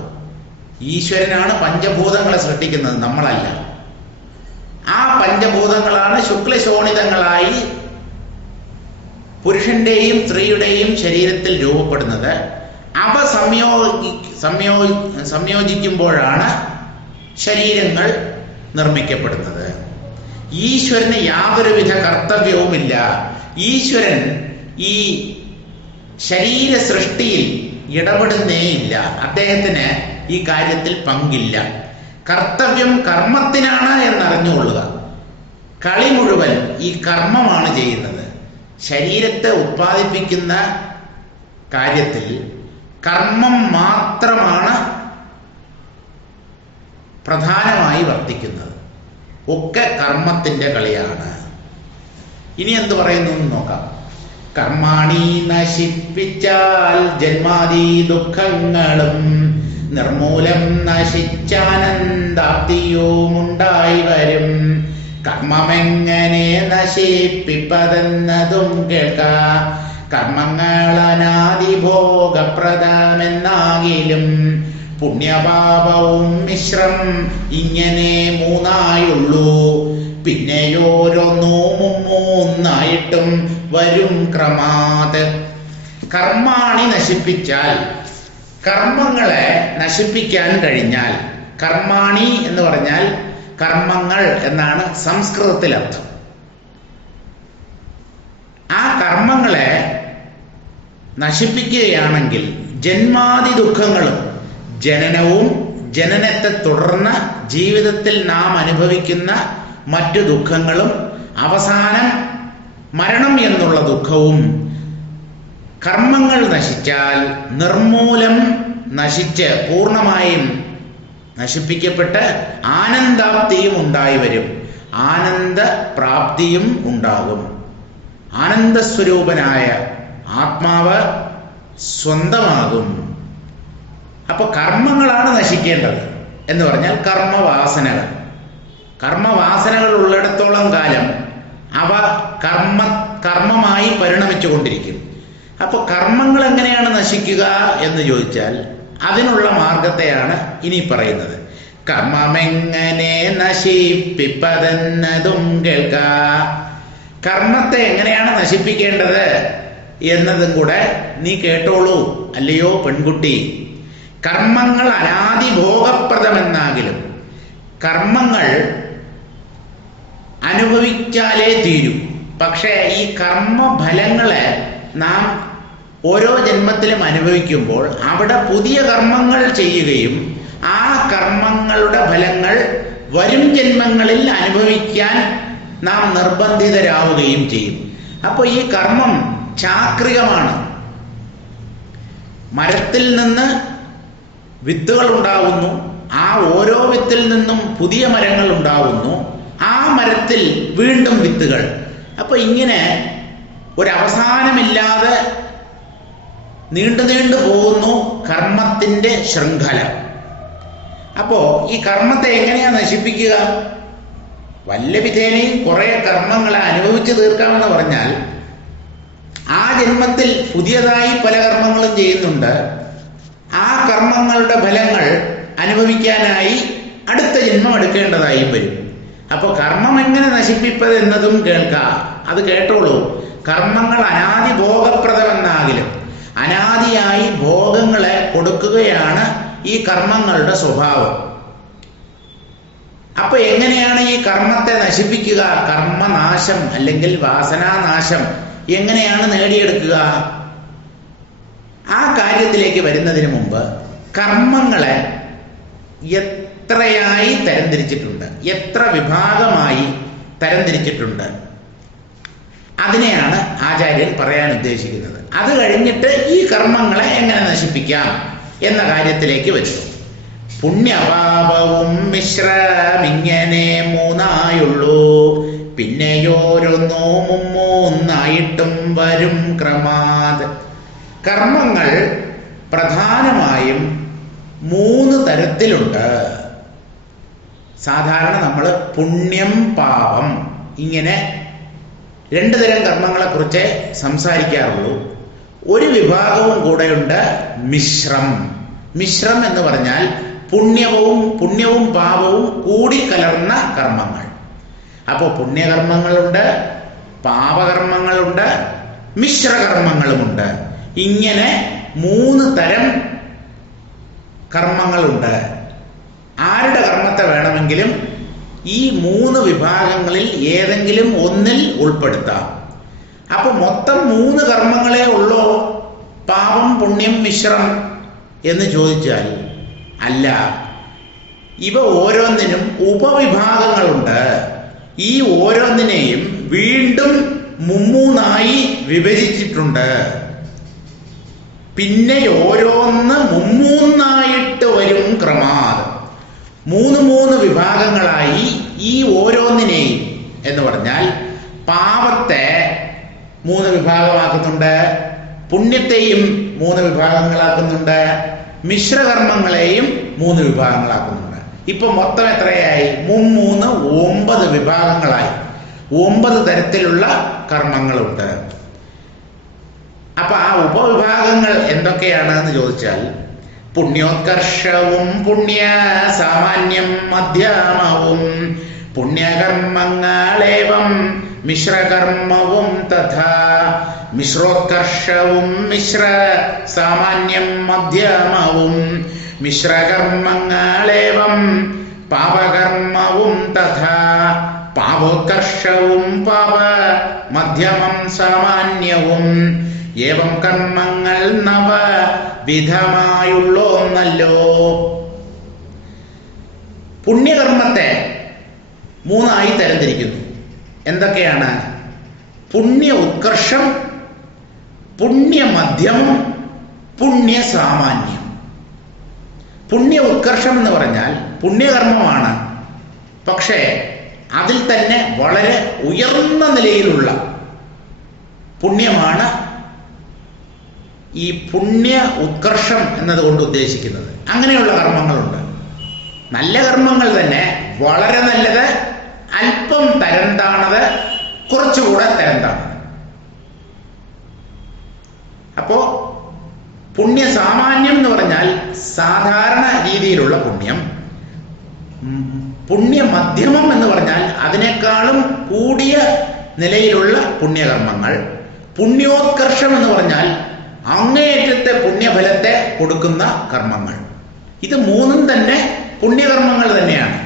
ഈശ്വരനാണ് പഞ്ചഭൂതങ്ങളെ സൃഷ്ടിക്കുന്നത്, നമ്മളല്ല. ആ പഞ്ചഭൂതങ്ങളാണ് ശുക്ലശോണിതങ്ങളായി പുരുഷന്റെയും സ്ത്രീയുടെയും ശരീരത്തിൽ രൂപപ്പെടുന്നത്. അവ സംയോജിക്കുമ്പോഴാണ് ശരീരങ്ങൾ നിർമ്മിക്കപ്പെടുന്നത്. ഈശ്വരന് യാതൊരുവിധ കർത്തവ്യവുമില്ല. ഈശ്വരൻ ഈ ശരീര സൃഷ്ടിയിൽ ഇടപെടുന്നേയില്ല. അദ്ദേഹത്തിന് ഈ കാര്യത്തിൽ പങ്കില്ല. കർത്തവ്യം കർമ്മത്തിനാണ് എന്നറിഞ്ഞുകൊള്ളുക. കളി മുഴുവൻ ഈ കർമ്മമാണ് ചെയ്യുന്നത്. ശരീരത്തെ ഉത്പാദിപ്പിക്കുന്ന കാര്യത്തിൽ കർമ്മം മാത്രമാണ് പ്രധാനമായി വർത്തിക്കുന്നത്. ഒക്കെ കർമ്മത്തിന്റെ കളിയാണ്. ഇനി എന്ത് പറയുന്നു എന്ന് നോക്കാം. കർമാണി നശിപ്പിച്ചാൽ ജന്മാദി ദുഃഖങ്ങളും നിർമൂലം നശിച്ചാനന്ദാപ്തിയുമുണ്ടായി വരും. കർമ്മമെങ്ങനെ നശിപ്പിപ്പതെന്നതും കേൾക്കാം. കർമ്മങ്ങൾ അനാദിഭോഗപ്രദമെന്നാകിലും പുണ്യപാപവും മിശ്രം ഇങ്ങനെ മൂന്നായുള്ളൂ. പിന്നെയോരോന്നും മൂന്നായിട്ടും വരും ക്രമാത്. കർമാണി നശിപ്പിച്ചാൽ, കർമ്മങ്ങളെ നശിപ്പിക്കാൻ കഴിഞ്ഞാൽ, കർമാണി എന്ന് പറഞ്ഞാൽ കർമ്മങ്ങൾ എന്നാണ് സംസ്കൃതത്തിൽ അർത്ഥം. ആ കർമ്മങ്ങളെ നശിപ്പിക്കുകയാണെങ്കിൽ ജന്മാദി ദുഃഖങ്ങളും, ജനനവും ജനനത്തെ തുടർന്ന് ജീവിതത്തിൽ നാം അനുഭവിക്കുന്ന മറ്റു ദുഃഖങ്ങളും അവസാനം മരണം എന്നുള്ള ദുഃഖവും കർമ്മങ്ങൾ നശിച്ചാൽ നിർമൂലം നശിച്ച് പൂർണ്ണമായും നശിപ്പിക്കപ്പെട്ട് ആനന്ദാപ്തിയും ഉണ്ടായി വരും. ആനന്ദപ്രാപ്തിയും ഉണ്ടാകും. ആനന്ദസ്വരൂപനായ ആത്മാവ് സ്വന്തമാകും. അപ്പൊ കർമ്മങ്ങളാണ് നശിക്കേണ്ടത് എന്ന് പറഞ്ഞാൽ കർമ്മവാസനകൾ. കർമ്മവാസനകൾ ഉള്ളിടത്തോളം കാലം അവ കർമ്മമായി പരിണമിച്ചു കൊണ്ടിരിക്കും. അപ്പൊ കർമ്മങ്ങൾ എങ്ങനെയാണ് നശിക്കുക എന്ന് ചോദിച്ചാൽ അതിനുള്ള മാർഗത്തെയാണ് ഇനി പറയുന്നത്. കർമ്മമെങ്ങനെ നശിപ്പിപ്പതെന്നതും കേൾക്ക. കർമ്മത്തെ എങ്ങനെയാണ് നശിപ്പിക്കേണ്ടത് എന്നതും കൂടെ നീ കേട്ടോളൂ അല്ലയോ പെൺകുട്ടി. കർമ്മങ്ങൾ അനാദിഭോഗപ്രദമെന്നാകിലും കർമ്മങ്ങൾ അനുഭവിച്ചാലേ തീരൂ. പക്ഷേ ഈ കർമ്മഫലങ്ങളെ നാം ഓരോ ജന്മത്തിലും അനുഭവിക്കുമ്പോൾ അവിടെ പുതിയ കർമ്മങ്ങൾ ചെയ്യുകയും ആ കർമ്മങ്ങളുടെ ഫലങ്ങൾ വരും ജന്മങ്ങളിൽ അനുഭവിക്കാൻ നാം നിർബന്ധിതരാവുകയും ചെയ്യും. അപ്പോൾ ഈ കർമ്മം ചാക്രികമാണ്. മരത്തിൽ നിന്ന് വിത്തുകൾ ഉണ്ടാവുന്നു. ആ ഓരോ വിത്തിൽ നിന്നും പുതിയ മരങ്ങൾ ഉണ്ടാവുന്നു. ആ മരത്തിൽ വീണ്ടും വിത്തുകൾ. അപ്പൊ ഇങ്ങനെ ഒരവസാനമില്ലാതെ നീണ്ടു നീണ്ടു പോകുന്നു കർമ്മത്തിന്റെ ശൃംഖല. അപ്പോ ഈ കർമ്മത്തെ എങ്ങനെയാ നശിപ്പിക്കുക? വല്ല വിധേനയും കുറെ കർമ്മങ്ങളെ അനുഭവിച്ചു തീർക്കാമെന്ന് പറഞ്ഞാൽ ആ ജന്മത്തിൽ പുതിയതായി പല കർമ്മങ്ങളും ചെയ്യുന്നുണ്ട്. ആ കർമ്മങ്ങളുടെ ഫലങ്ങൾ അനുഭവിക്കാനായി അടുത്ത ജന്മം എടുക്കേണ്ടതായും വരും. അപ്പോൾ കർമ്മം എങ്ങനെ നശിപ്പിപ്പത് എന്നതും കേൾക്കാം. അത് കേട്ടോളൂ. കർമ്മങ്ങൾ അനാദി ഭോഗപ്രദമെന്നാകിലും അനാദിയായി ഭോഗങ്ങളെ കൊടുക്കുകയാണ് ഈ കർമ്മങ്ങളുടെ സ്വഭാവം. അപ്പൊ എങ്ങനെയാണ് ഈ കർമ്മത്തെ നശിപ്പിക്കുക? കർമ്മനാശം അല്ലെങ്കിൽ വാസനാനാശം എങ്ങനെയാണ് നേടിയെടുക്കുക? ആ കാര്യത്തിലേക്ക് വരുന്നതിന് മുമ്പ് കർമ്മങ്ങളെ എത്രയായി തരംതിരിച്ചിട്ടുണ്ട്, എത്ര വിഭാഗമായി തരംതിരിച്ചിട്ടുണ്ട്, അതിനെയാണ് ആചാര്യൻ പറയാൻ ഉദ്ദേശിക്കുന്നത്. അത് കഴിഞ്ഞിട്ട് ഈ കർമ്മങ്ങളെ എങ്ങനെ നശിപ്പിക്കാം എന്ന കാര്യത്തിലേക്ക് വരുന്നു. പുണ്യപാപവും മിശ്രമിങ്ങനെ മൂന്നായുള്ളൂ, പിന്നെയോരോന്നോ മുമ്മൂന്നായിട്ടും വരും ക്രമാത്. കർമ്മങ്ങൾ പ്രധാനമായും 3 തരത്തിലുണ്ട്. സാധാരണ നമ്മൾ പുണ്യം പാപം ഇങ്ങനെ 2 തരം കർമ്മങ്ങളെ കുറിച്ച് സംസാരിക്കാറുള്ളൂ. ഒരു വിഭാഗവും കൂടെയുണ്ട് മിശ്രം. മിശ്രം എന്ന് പറഞ്ഞാൽ പുണ്യവും പാപവും കൂടിക്കലർന്ന കർമ്മങ്ങൾ. അപ്പോൾ പുണ്യകർമ്മങ്ങളുണ്ട്, പാപകർമ്മങ്ങളുണ്ട്, മിശ്രകർമ്മങ്ങളുമുണ്ട്. ഇങ്ങനെ 3 തരം കർമ്മങ്ങളുണ്ട്. ആരുടെ കർമ്മത്തെ വേണമെങ്കിലും ഈ 3 വിഭാഗങ്ങളിൽ ഏതെങ്കിലും ഒന്നിൽ ഉൾപ്പെടുത്താം. അപ്പൊ മൊത്തം 3 കർമ്മങ്ങളെ ഉള്ളോ പാപം, പുണ്യം, മിശ്രം എന്ന് ചോദിച്ചാൽ അല്ല. ഇവ ഓരോന്നിനും ഉപവിഭാഗങ്ങളുണ്ട്. ഈ ഓരോന്നിനെയും വീണ്ടും 3 വിഭജിച്ചിട്ടുണ്ട്. പിന്നെ ഓരോന്ന് 3 വരും ക്രമാത്. 3 വിഭാഗങ്ങളായി ഈ ഓരോന്നിനെയും എന്ന് പറഞ്ഞാൽ പാപത്തെ 3 വിഭാഗമാക്കുന്നുണ്ട്, പുണ്യത്തെയും 3 വിഭാഗങ്ങളാക്കുന്നുണ്ട്, മിശ്രകർമ്മങ്ങളെയും 3 വിഭാഗങ്ങളാക്കുന്നുണ്ട്. ഇപ്പൊ മൊത്തം എത്രയായി? 9 വിഭാഗങ്ങളായി. 9 തരത്തിലുള്ള കർമ്മങ്ങളുണ്ട്. അപ്പൊ ആ ഉപവിഭാഗങ്ങൾ എന്തൊക്കെയാണ് എന്ന് ചോദിച്ചാൽ പുണ്യോത്കർഷവും പുണ്യ സാമാന്യം മധ്യമവും പുണ്യകർമ്മങ്ങളേവം മിശ്രകർമ്മവും തഥാ. മിശ്രോത്കർഷവും മിശ്ര സാമാന്യം മധ്യമവും മിശ്രകർമ്മങ്ങളേവം പാപകർമ്മവും തഥാ. പാപോത്കർഷവും പാപ മധ്യമം സാമാന്യവും ഏവം കർമ്മങ്ങൾ 9 വിധമായുള്ളോന്നല്ലോ. പുണ്യകർമ്മത്തെ 3 തരംതിരിക്കുന്നു. എന്തൊക്കെയാണ്? പുണ്യ ഉത്കർഷം, പുണ്യമധ്യമം, പുണ്യസാമാന്യം. പുണ്യ ഉത്കർഷം എന്ന് പറഞ്ഞാൽ പുണ്യകർമ്മമാണ്, പക്ഷേ അതിൽ തന്നെ വളരെ ഉയർന്ന നിലയിലുള്ള പുണ്യമാണ് ഈ പുണ്യ ഉത്കർഷം എന്നതുകൊണ്ട് ഉദ്ദേശിക്കുന്നത്. അങ്ങനെയുള്ള കർമ്മങ്ങളുണ്ട്. നല്ല കർമ്മങ്ങൾ തന്നെ വളരെ നല്ലത്, അല്പം തരം താണത്, കുറച്ചുകൂടെ തരം താണത്. അപ്പോ പുണ്യസാമാന്യം എന്ന് പറഞ്ഞാൽ സാധാരണ രീതിയിലുള്ള പുണ്യം. പുണ്യമധ്യമം എന്ന് പറഞ്ഞാൽ അതിനേക്കാളും കൂടിയ നിലയിലുള്ള പുണ്യകർമ്മങ്ങൾ. പുണ്യോത്കർഷം എന്ന് പറഞ്ഞാൽ അങ്ങേയറ്റത്തെ പുണ്യഫലത്തെ കൊടുക്കുന്ന കർമ്മങ്ങൾ. ഇത് 3 തന്നെ പുണ്യകർമ്മങ്ങൾ തന്നെയാണ്.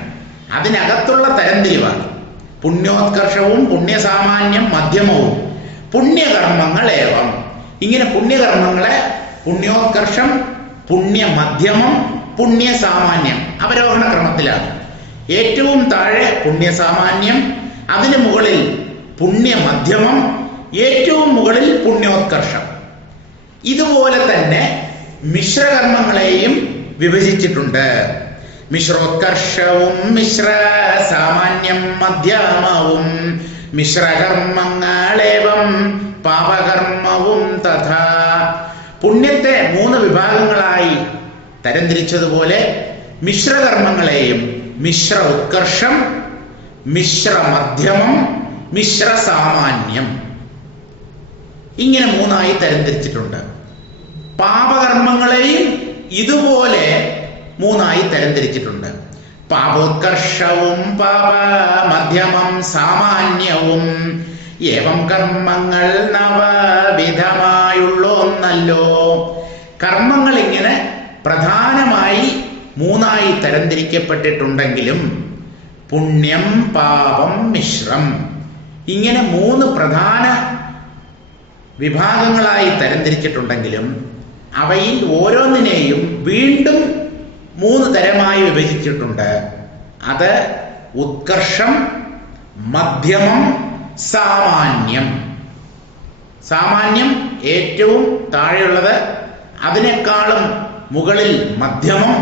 അതിനകത്തുള്ള തരംതിരിവാണ്. പുണ്യോത്കർഷവും പുണ്യസാമാന്യം മധ്യമവും പുണ്യകർമ്മങ്ങളേവം. ഇങ്ങനെ പുണ്യകർമ്മങ്ങളെ പുണ്യോത്കർഷം, പുണ്യമധ്യമം, പുണ്യസാമാന്യം അവരോഹണ ക്രമത്തിലാണ്. ഏറ്റവും താഴെ പുണ്യസാമാന്യം, അതിന് മുകളിൽ പുണ്യമധ്യമം, ഏറ്റവും മുകളിൽ പുണ്യോത്കർഷം. ഇതുപോലെ തന്നെ മിശ്രകർമ്മങ്ങളെയും വിഭജിച്ചിട്ടുണ്ട്. മിശ്രോത്കർഷവും മിശ്ര സാമാന്യം മധ്യമവും മിശ്രകർമ്മങ്ങളേവം പാപകർമ്മവും തഥാ. പുണ്യത്തെ 3 വിഭാഗങ്ങളായി തരംതിരിച്ചതുപോലെ മിശ്രകർമ്മങ്ങളെയും മിശ്ര ഉത്കർഷം, മിശ്രമധ്യമം, മിശ്രസാമാന്യം ഇങ്ങനെ 3 തരംതിരിച്ചിട്ടുണ്ട്. പാപകർമ്മങ്ങളെയും ഇതുപോലെ മൂന്നായി തരംതിരിച്ചിട്ടുണ്ട്. പാപോത്കർഷവും പാപ മധ്യമം സാമാന്യവും ഏവം കർമ്മങ്ങൾ നവവിധമായുള്ളോന്നല്ലോ. കർമ്മങ്ങൾ ഇങ്ങനെ പ്രധാനമായി മൂന്നായി തരംതിരിക്കപ്പെട്ടിട്ടുണ്ടെങ്കിലും പുണ്യം പാപം മിശ്രം ഇങ്ങനെ മൂന്ന് പ്രധാന വിഭാഗങ്ങളായി തരംതിരിച്ചിട്ടുണ്ടെങ്കിലും അവയിൽ ഓരോന്നിനെയും വീണ്ടും മൂന്ന് തരമായി വിഭജിച്ചിട്ടുണ്ട്. അത് ഉത്കർഷം, മധ്യമം, സാമാന്യം. സാമാന്യം ഏറ്റവും താഴെയുള്ളത്, അതിനേക്കാളും മുകളിൽ മധ്യമം,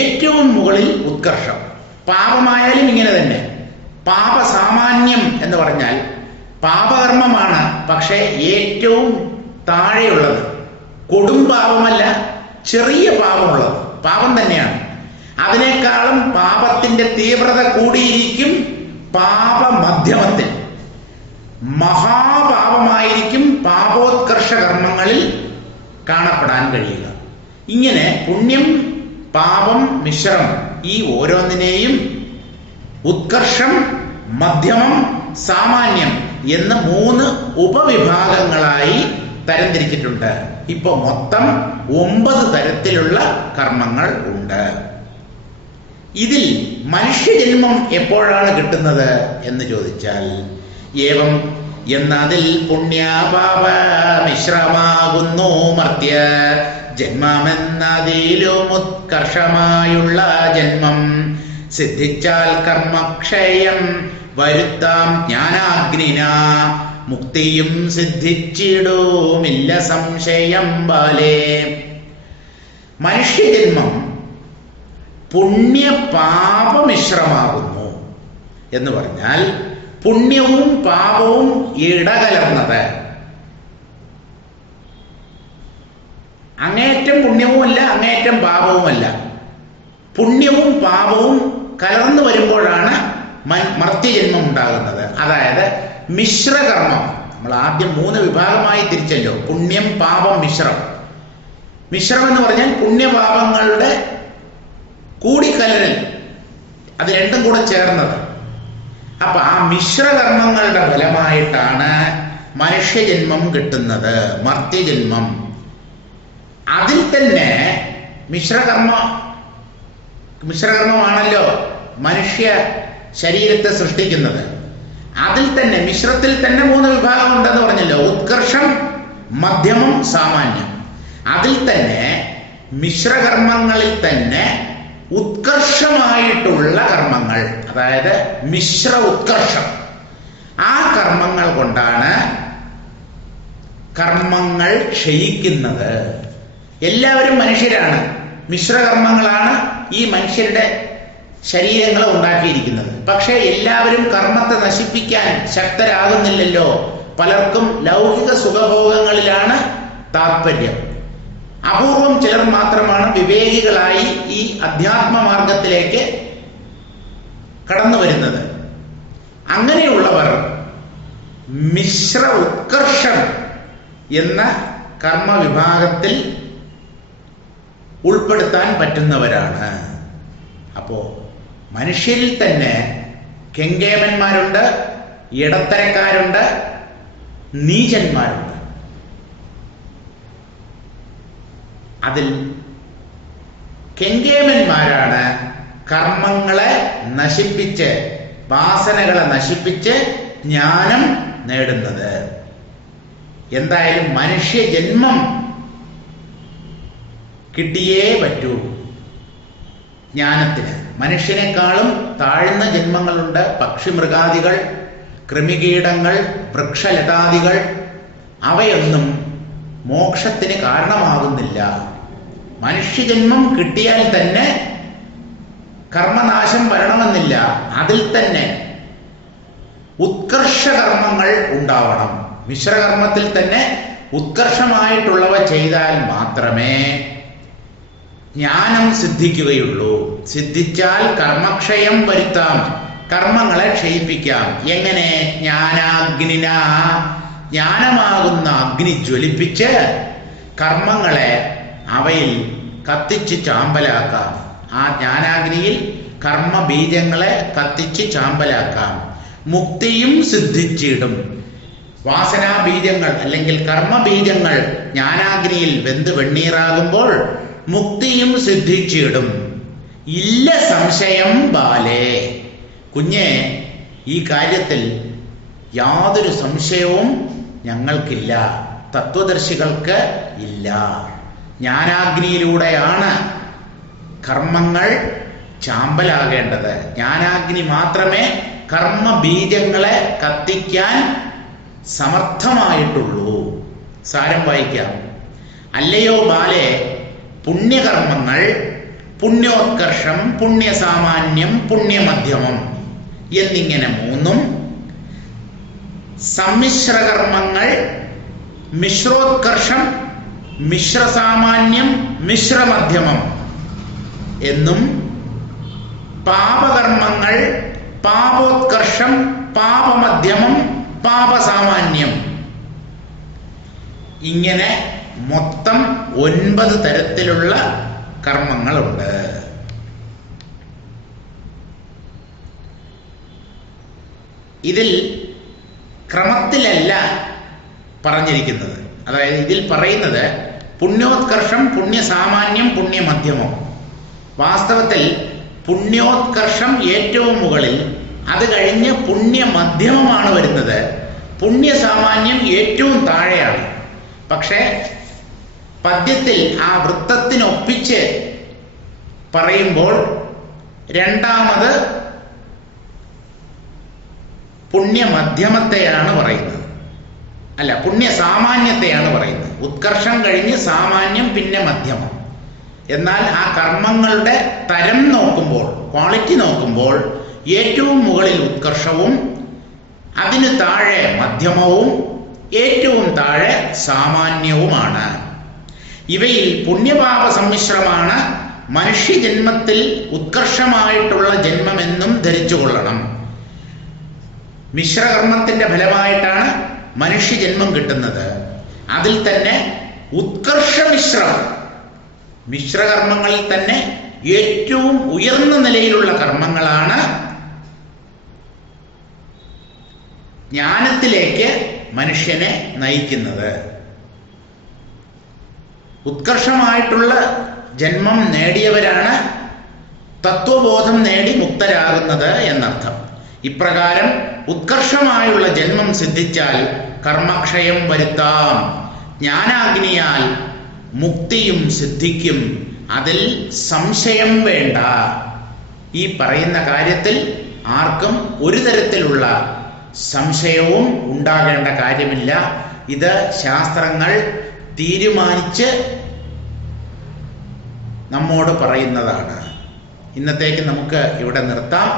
ഏറ്റവും മുകളിൽ ഉത്കർഷം. പാപമായാലും ഇങ്ങനെ തന്നെ. പാപസാമാന്യം എന്ന് പറഞ്ഞാൽ പാപകർമ്മമാണ്, പക്ഷേ ഏറ്റവും താഴെയുള്ളത്. കൊടും പാപമല്ല, ചെറിയ പാപമുള്ളത് പാപം തന്നെയാണ്. അതിനേക്കാളും പാപത്തിന്റെ തീവ്രത കൂടിയിരിക്കും പാപമധ്യമത്തിൽ. മഹാപാപമായിരിക്കും പാപോത്കർഷ കർമ്മങ്ങളിൽ കാണപ്പെടാൻ കഴിയുക. ഇങ്ങനെ പുണ്യം പാപം മിശ്രം ഈ ഓരോന്നിനെയും ഉത്കർഷം, മധ്യമം, സാമാന്യം എന്ന മൂന്ന് ഉപവിഭാഗങ്ങളായി തരംതിരിച്ചിട്ടുണ്ട്. ഇപ്പൊ മൊത്തം 9 തരത്തിലുള്ള കർമ്മങ്ങൾ ഉണ്ട്. ഇതിൽ മനുഷ്യജന്മം എപ്പോഴാണ് കിട്ടുന്നത് എന്ന് ചോദിച്ചാൽ, ഏവം എന്നതിൽ പുണ്യപാപ മിശ്രമാകുന്നു മർത്യ ജന്മമെന്നതിലും ഉത്കർഷമായുള്ള ജന്മം. സിദ്ധിച്ചാൽ കർമ്മക്ഷയം വരുത്താം ജ്ഞാനാഗ്നിന മുക്തിയും സിദ്ധിച്ചിടുമില്ല സംശയം ബാലേ. മനുഷ്യജന്മം പുണ്യപാപമിശ്രമാകുന്നു എന്ന് പറഞ്ഞാൽ പുണ്യവും പാപവും ഇടകലർന്നത്. അങ്ങേയറ്റം പുണ്യവുമല്ല, അങ്ങേയറ്റം പാപവുമല്ല. പുണ്യവും പാപവും കലർന്നു വരുമ്പോഴാണ് മർത്യജന്മം ഉണ്ടാകുന്നത്. അതായത് മിശ്രകർമ്മം. നമ്മൾ ആദ്യം 3 വിഭാഗമായി തിരിച്ചല്ലോ, പുണ്യം പാപം മിശ്രം. മിശ്രം എന്ന് പറഞ്ഞാൽ പുണ്യപാപങ്ങളുടെ കൂടിക്കലരൽ, അത് രണ്ടും കൂടെ ചേർന്നത്. അപ്പൊ ആ മിശ്രകർമ്മങ്ങളുടെ ഫലമായിട്ടാണ് മനുഷ്യജന്മം കിട്ടുന്നത്, മർത്യജന്മം. അതിൽ തന്നെ മിശ്രകർമ്മമാണല്ലോ മനുഷ്യ ശരീരത്തെ സൃഷ്ടിക്കുന്നത്. അതിൽ തന്നെ മിശ്രത്തിൽ തന്നെ 3 വിഭാഗം ഉണ്ടെന്ന് പറഞ്ഞല്ലോ, ഉത്കർഷം, മധ്യമം, സാമാന്യം. അതിൽ തന്നെ മിശ്രകർമ്മങ്ങളിൽ തന്നെ ഉത്കർഷമായിട്ടുള്ള കർമ്മങ്ങൾ, അതായത് മിശ്ര ഉത്കർഷം, ആ കർമ്മങ്ങൾ കൊണ്ടാണ് കർമ്മങ്ങൾ ക്ഷയിക്കുന്നത്. എല്ലാവരും മനുഷ്യരാണ്. മിശ്രകർമ്മങ്ങളാണ് ഈ മനുഷ്യരുടെ ശരീരങ്ങളെ ഉണ്ടാക്കിയിരിക്കുന്നത്. പക്ഷേ എല്ലാവരും കർമ്മത്തെ നശിപ്പിക്കാൻ ശക്തരാകുന്നില്ലല്ലോ. പലർക്കും ലൗകിക സുഖഭോഗങ്ങളിലാണ് താല്പര്യം. അപൂർവം ചിലർ മാത്രമാണ് വിവേകികളായി ഈ അധ്യാത്മ മാർഗത്തിലേക്ക് കടന്നു വരുന്നത്. അങ്ങനെയുള്ളവർ മിശ്ര ഉത്കർഷം എന്ന കർമ്മവിഭാഗത്തിൽ ഉൾപ്പെടുത്താൻ പറ്റുന്നവരാണ്. അപ്പോ മനുഷ്യരിൽ തന്നെ കെങ്കേമന്മാരുണ്ട്, ഇടത്തരക്കാരുണ്ട്, നീചന്മാരുണ്ട്. അതിൽ കെങ്കേമന്മാരാണ് കർമ്മങ്ങളെ നശിപ്പിച്ച്, വാസനകളെ നശിപ്പിച്ച് ജ്ഞാനം നേടുന്നത്. എന്തായാലും മനുഷ്യജന്മം കിട്ടിയേ പറ്റൂ ജ്ഞാനത്തിന്. മനുഷ്യനേക്കാളും താഴ്ന്ന ജന്മങ്ങളുണ്ട്. പക്ഷിമൃഗാദികൾ, കൃമികീടങ്ങൾ, വൃക്ഷലതാദികൾ, അവയൊന്നും മോക്ഷത്തിന് കാരണമാകുന്നില്ല. മനുഷ്യജന്മം കിട്ടിയാൽ തന്നെ കർമ്മനാശം വരണമെന്നില്ല. അതിൽ തന്നെ ഉത്കർഷകർമ്മങ്ങൾ ഉണ്ടാവണം. മിശ്രകർമ്മത്തിൽ തന്നെ ഉത്കർഷമായിട്ടുള്ളവ ചെയ്താൽ മാത്രമേ ജ്ഞാനം സിദ്ധിക്കുകയുള്ളൂ. സിദ്ധിച്ചാൽ കർമ്മക്ഷയം വരുത്താം, കർമ്മങ്ങളെ ക്ഷയിപ്പിക്കാം. എങ്ങനെ? ജ്ഞാനാഗ്നിന, ജ്ഞാനമാകുന്ന അഗ്നി ജ്വലിപ്പിച്ച് കർമ്മങ്ങളെ അവയിൽ കത്തിച്ച് ചാമ്പലാക്കാം. ആ ജ്ഞാനാഗ്നിയിൽ കർമ്മബീജങ്ങളെ കത്തിച്ച് ചാമ്പലാക്കാം. മുക്തിയും സിദ്ധിച്ചിടും. വാസനാബീജങ്ങൾ അല്ലെങ്കിൽ കർമ്മബീജങ്ങൾ ജ്ഞാനാഗ്നിയിൽ വെന്ത് വെണ്ണീറാകുമ്പോൾ മുക്തിയും സിദ്ധിച്ചിടും. ഇല്ല സംശയം ബാലേ. കുഞ്ഞെ, ഈ കാര്യത്തിൽ യാതൊരു സംശയവും ഞങ്ങൾക്കില്ല, തത്വദർശികൾക്ക് ഇല്ല. ജ്ഞാനാഗ്നിയിലൂടെയാണ് കർമ്മങ്ങൾ ചാമ്പലാകേണ്ടത്. ജ്ഞാനാഗ്നി മാത്രമേ കർമ്മബീജങ്ങളെ കത്തിക്കാൻ സമർത്ഥമായിട്ടുള്ളൂ. സാരം വായിക്കാം. അല്ലയോ ബാലെ, പുണ്യകർമ്മങ്ങൾ പുണ്യോത്കർഷം, പുണ്യസാമാന്യം, പുണ്യമധ്യമം എന്നിങ്ങനെ മൂന്നും, സമ്മിശ്രകർമ്മങ്ങൾ മിശ്രോത്കർഷം, മിശ്രസാമാന്യം, മിശ്രമധ്യമം എന്നും, പാപകർമ്മങ്ങൾ പാപോത്കർഷം, പാപമധ്യമം, പാപസാമാന്യം ഇങ്ങനെ മൊത്തം 9 തരത്തിലുള്ള കർമ്മങ്ങളുണ്ട്. ഇതിൽ ക്രമത്തിലല്ല പറഞ്ഞിരിക്കുന്നത്. അതായത് ഇതിൽ പറയുന്നത് പുണ്യോത്കർഷം, പുണ്യസാമാന്യം, പുണ്യമധ്യമം. വാസ്തവത്തിൽ പുണ്യോത്കർഷം ഏറ്റവും മുകളിൽ, അത് കഴിഞ്ഞ് പുണ്യമധ്യമമാണ് വരുന്നത്. പുണ്യസാമാന്യം ഏറ്റവും താഴെയാണ്. പക്ഷേ പദ്യത്തിൽ ആ വൃത്തത്തിനൊപ്പിച്ച് പറയുമ്പോൾ രണ്ടാമത് പുണ്യമധ്യമത്തെയാണ് പറയുന്നത്. അല്ല, പുണ്യസാമാന്യത്തെയാണ് പറയുന്നത്. ഉത്കർഷം കഴിഞ്ഞ് സാമാന്യം, പിന്നെ മധ്യമം. എന്നാൽ ആ കർമ്മങ്ങളുടെ തരം നോക്കുമ്പോൾ, ക്വാളിറ്റി നോക്കുമ്പോൾ, ഏറ്റവും മുകളിൽ ഉത്കർഷവും അതിന് താഴെ മധ്യമവും ഏറ്റവും താഴെ സാമാന്യവുമാണ്. ഇവയിൽ പുണ്യപാപ സമ്മിശ്രമാണ് മനുഷ്യജന്മത്തിൽ ഉത്കർഷമായിട്ടുള്ള ജന്മമെന്നും ധരിച്ചുകൊള്ളണം. മിശ്രകർമ്മത്തിന്റെ ഫലമായിട്ടാണ് മനുഷ്യജന്മം കിട്ടുന്നത്. അതിൽ തന്നെ ഉത്കർഷമിശ്രം, മിശ്രകർമ്മങ്ങളിൽ തന്നെ ഏറ്റവും ഉയർന്ന നിലയിലുള്ള കർമ്മങ്ങളാണ് ജ്ഞാനത്തിലേക്ക് മനുഷ്യനെ നയിക്കുന്നത്. ഉത്കർഷമായിട്ടുള്ള ജന്മം നേടിയവരാണ് തത്വബോധം നേടി മുക്തരാകുന്നത് എന്നർത്ഥം. ഇപ്രകാരം ഉത്കർഷമായുള്ള ജന്മം സിദ്ധിച്ചാൽ കർമ്മക്ഷയം വരുത്താം. ജ്ഞാനാഗ്നിയാൽ മുക്തിയും സിദ്ധിക്കും. അതിൽ സംശയം വേണ്ട. ഈ പറയുന്ന കാര്യത്തിൽ ആർക്കും ഒരു തരത്തിലുള്ള സംശയവും ഉണ്ടാകേണ്ട കാര്യമില്ല. ഇത് ശാസ്ത്രങ്ങൾ തീരുമാനിച്ച് നമ്മോട് പറയുന്നതാണ്. ഇന്നത്തേക്ക് നമുക്ക് ഇവിടെ നിർത്താം.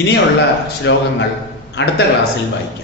ഇനിയുള്ള ശ്ലോകങ്ങൾ അടുത്ത ക്ലാസ്സിൽ വായിക്കാം.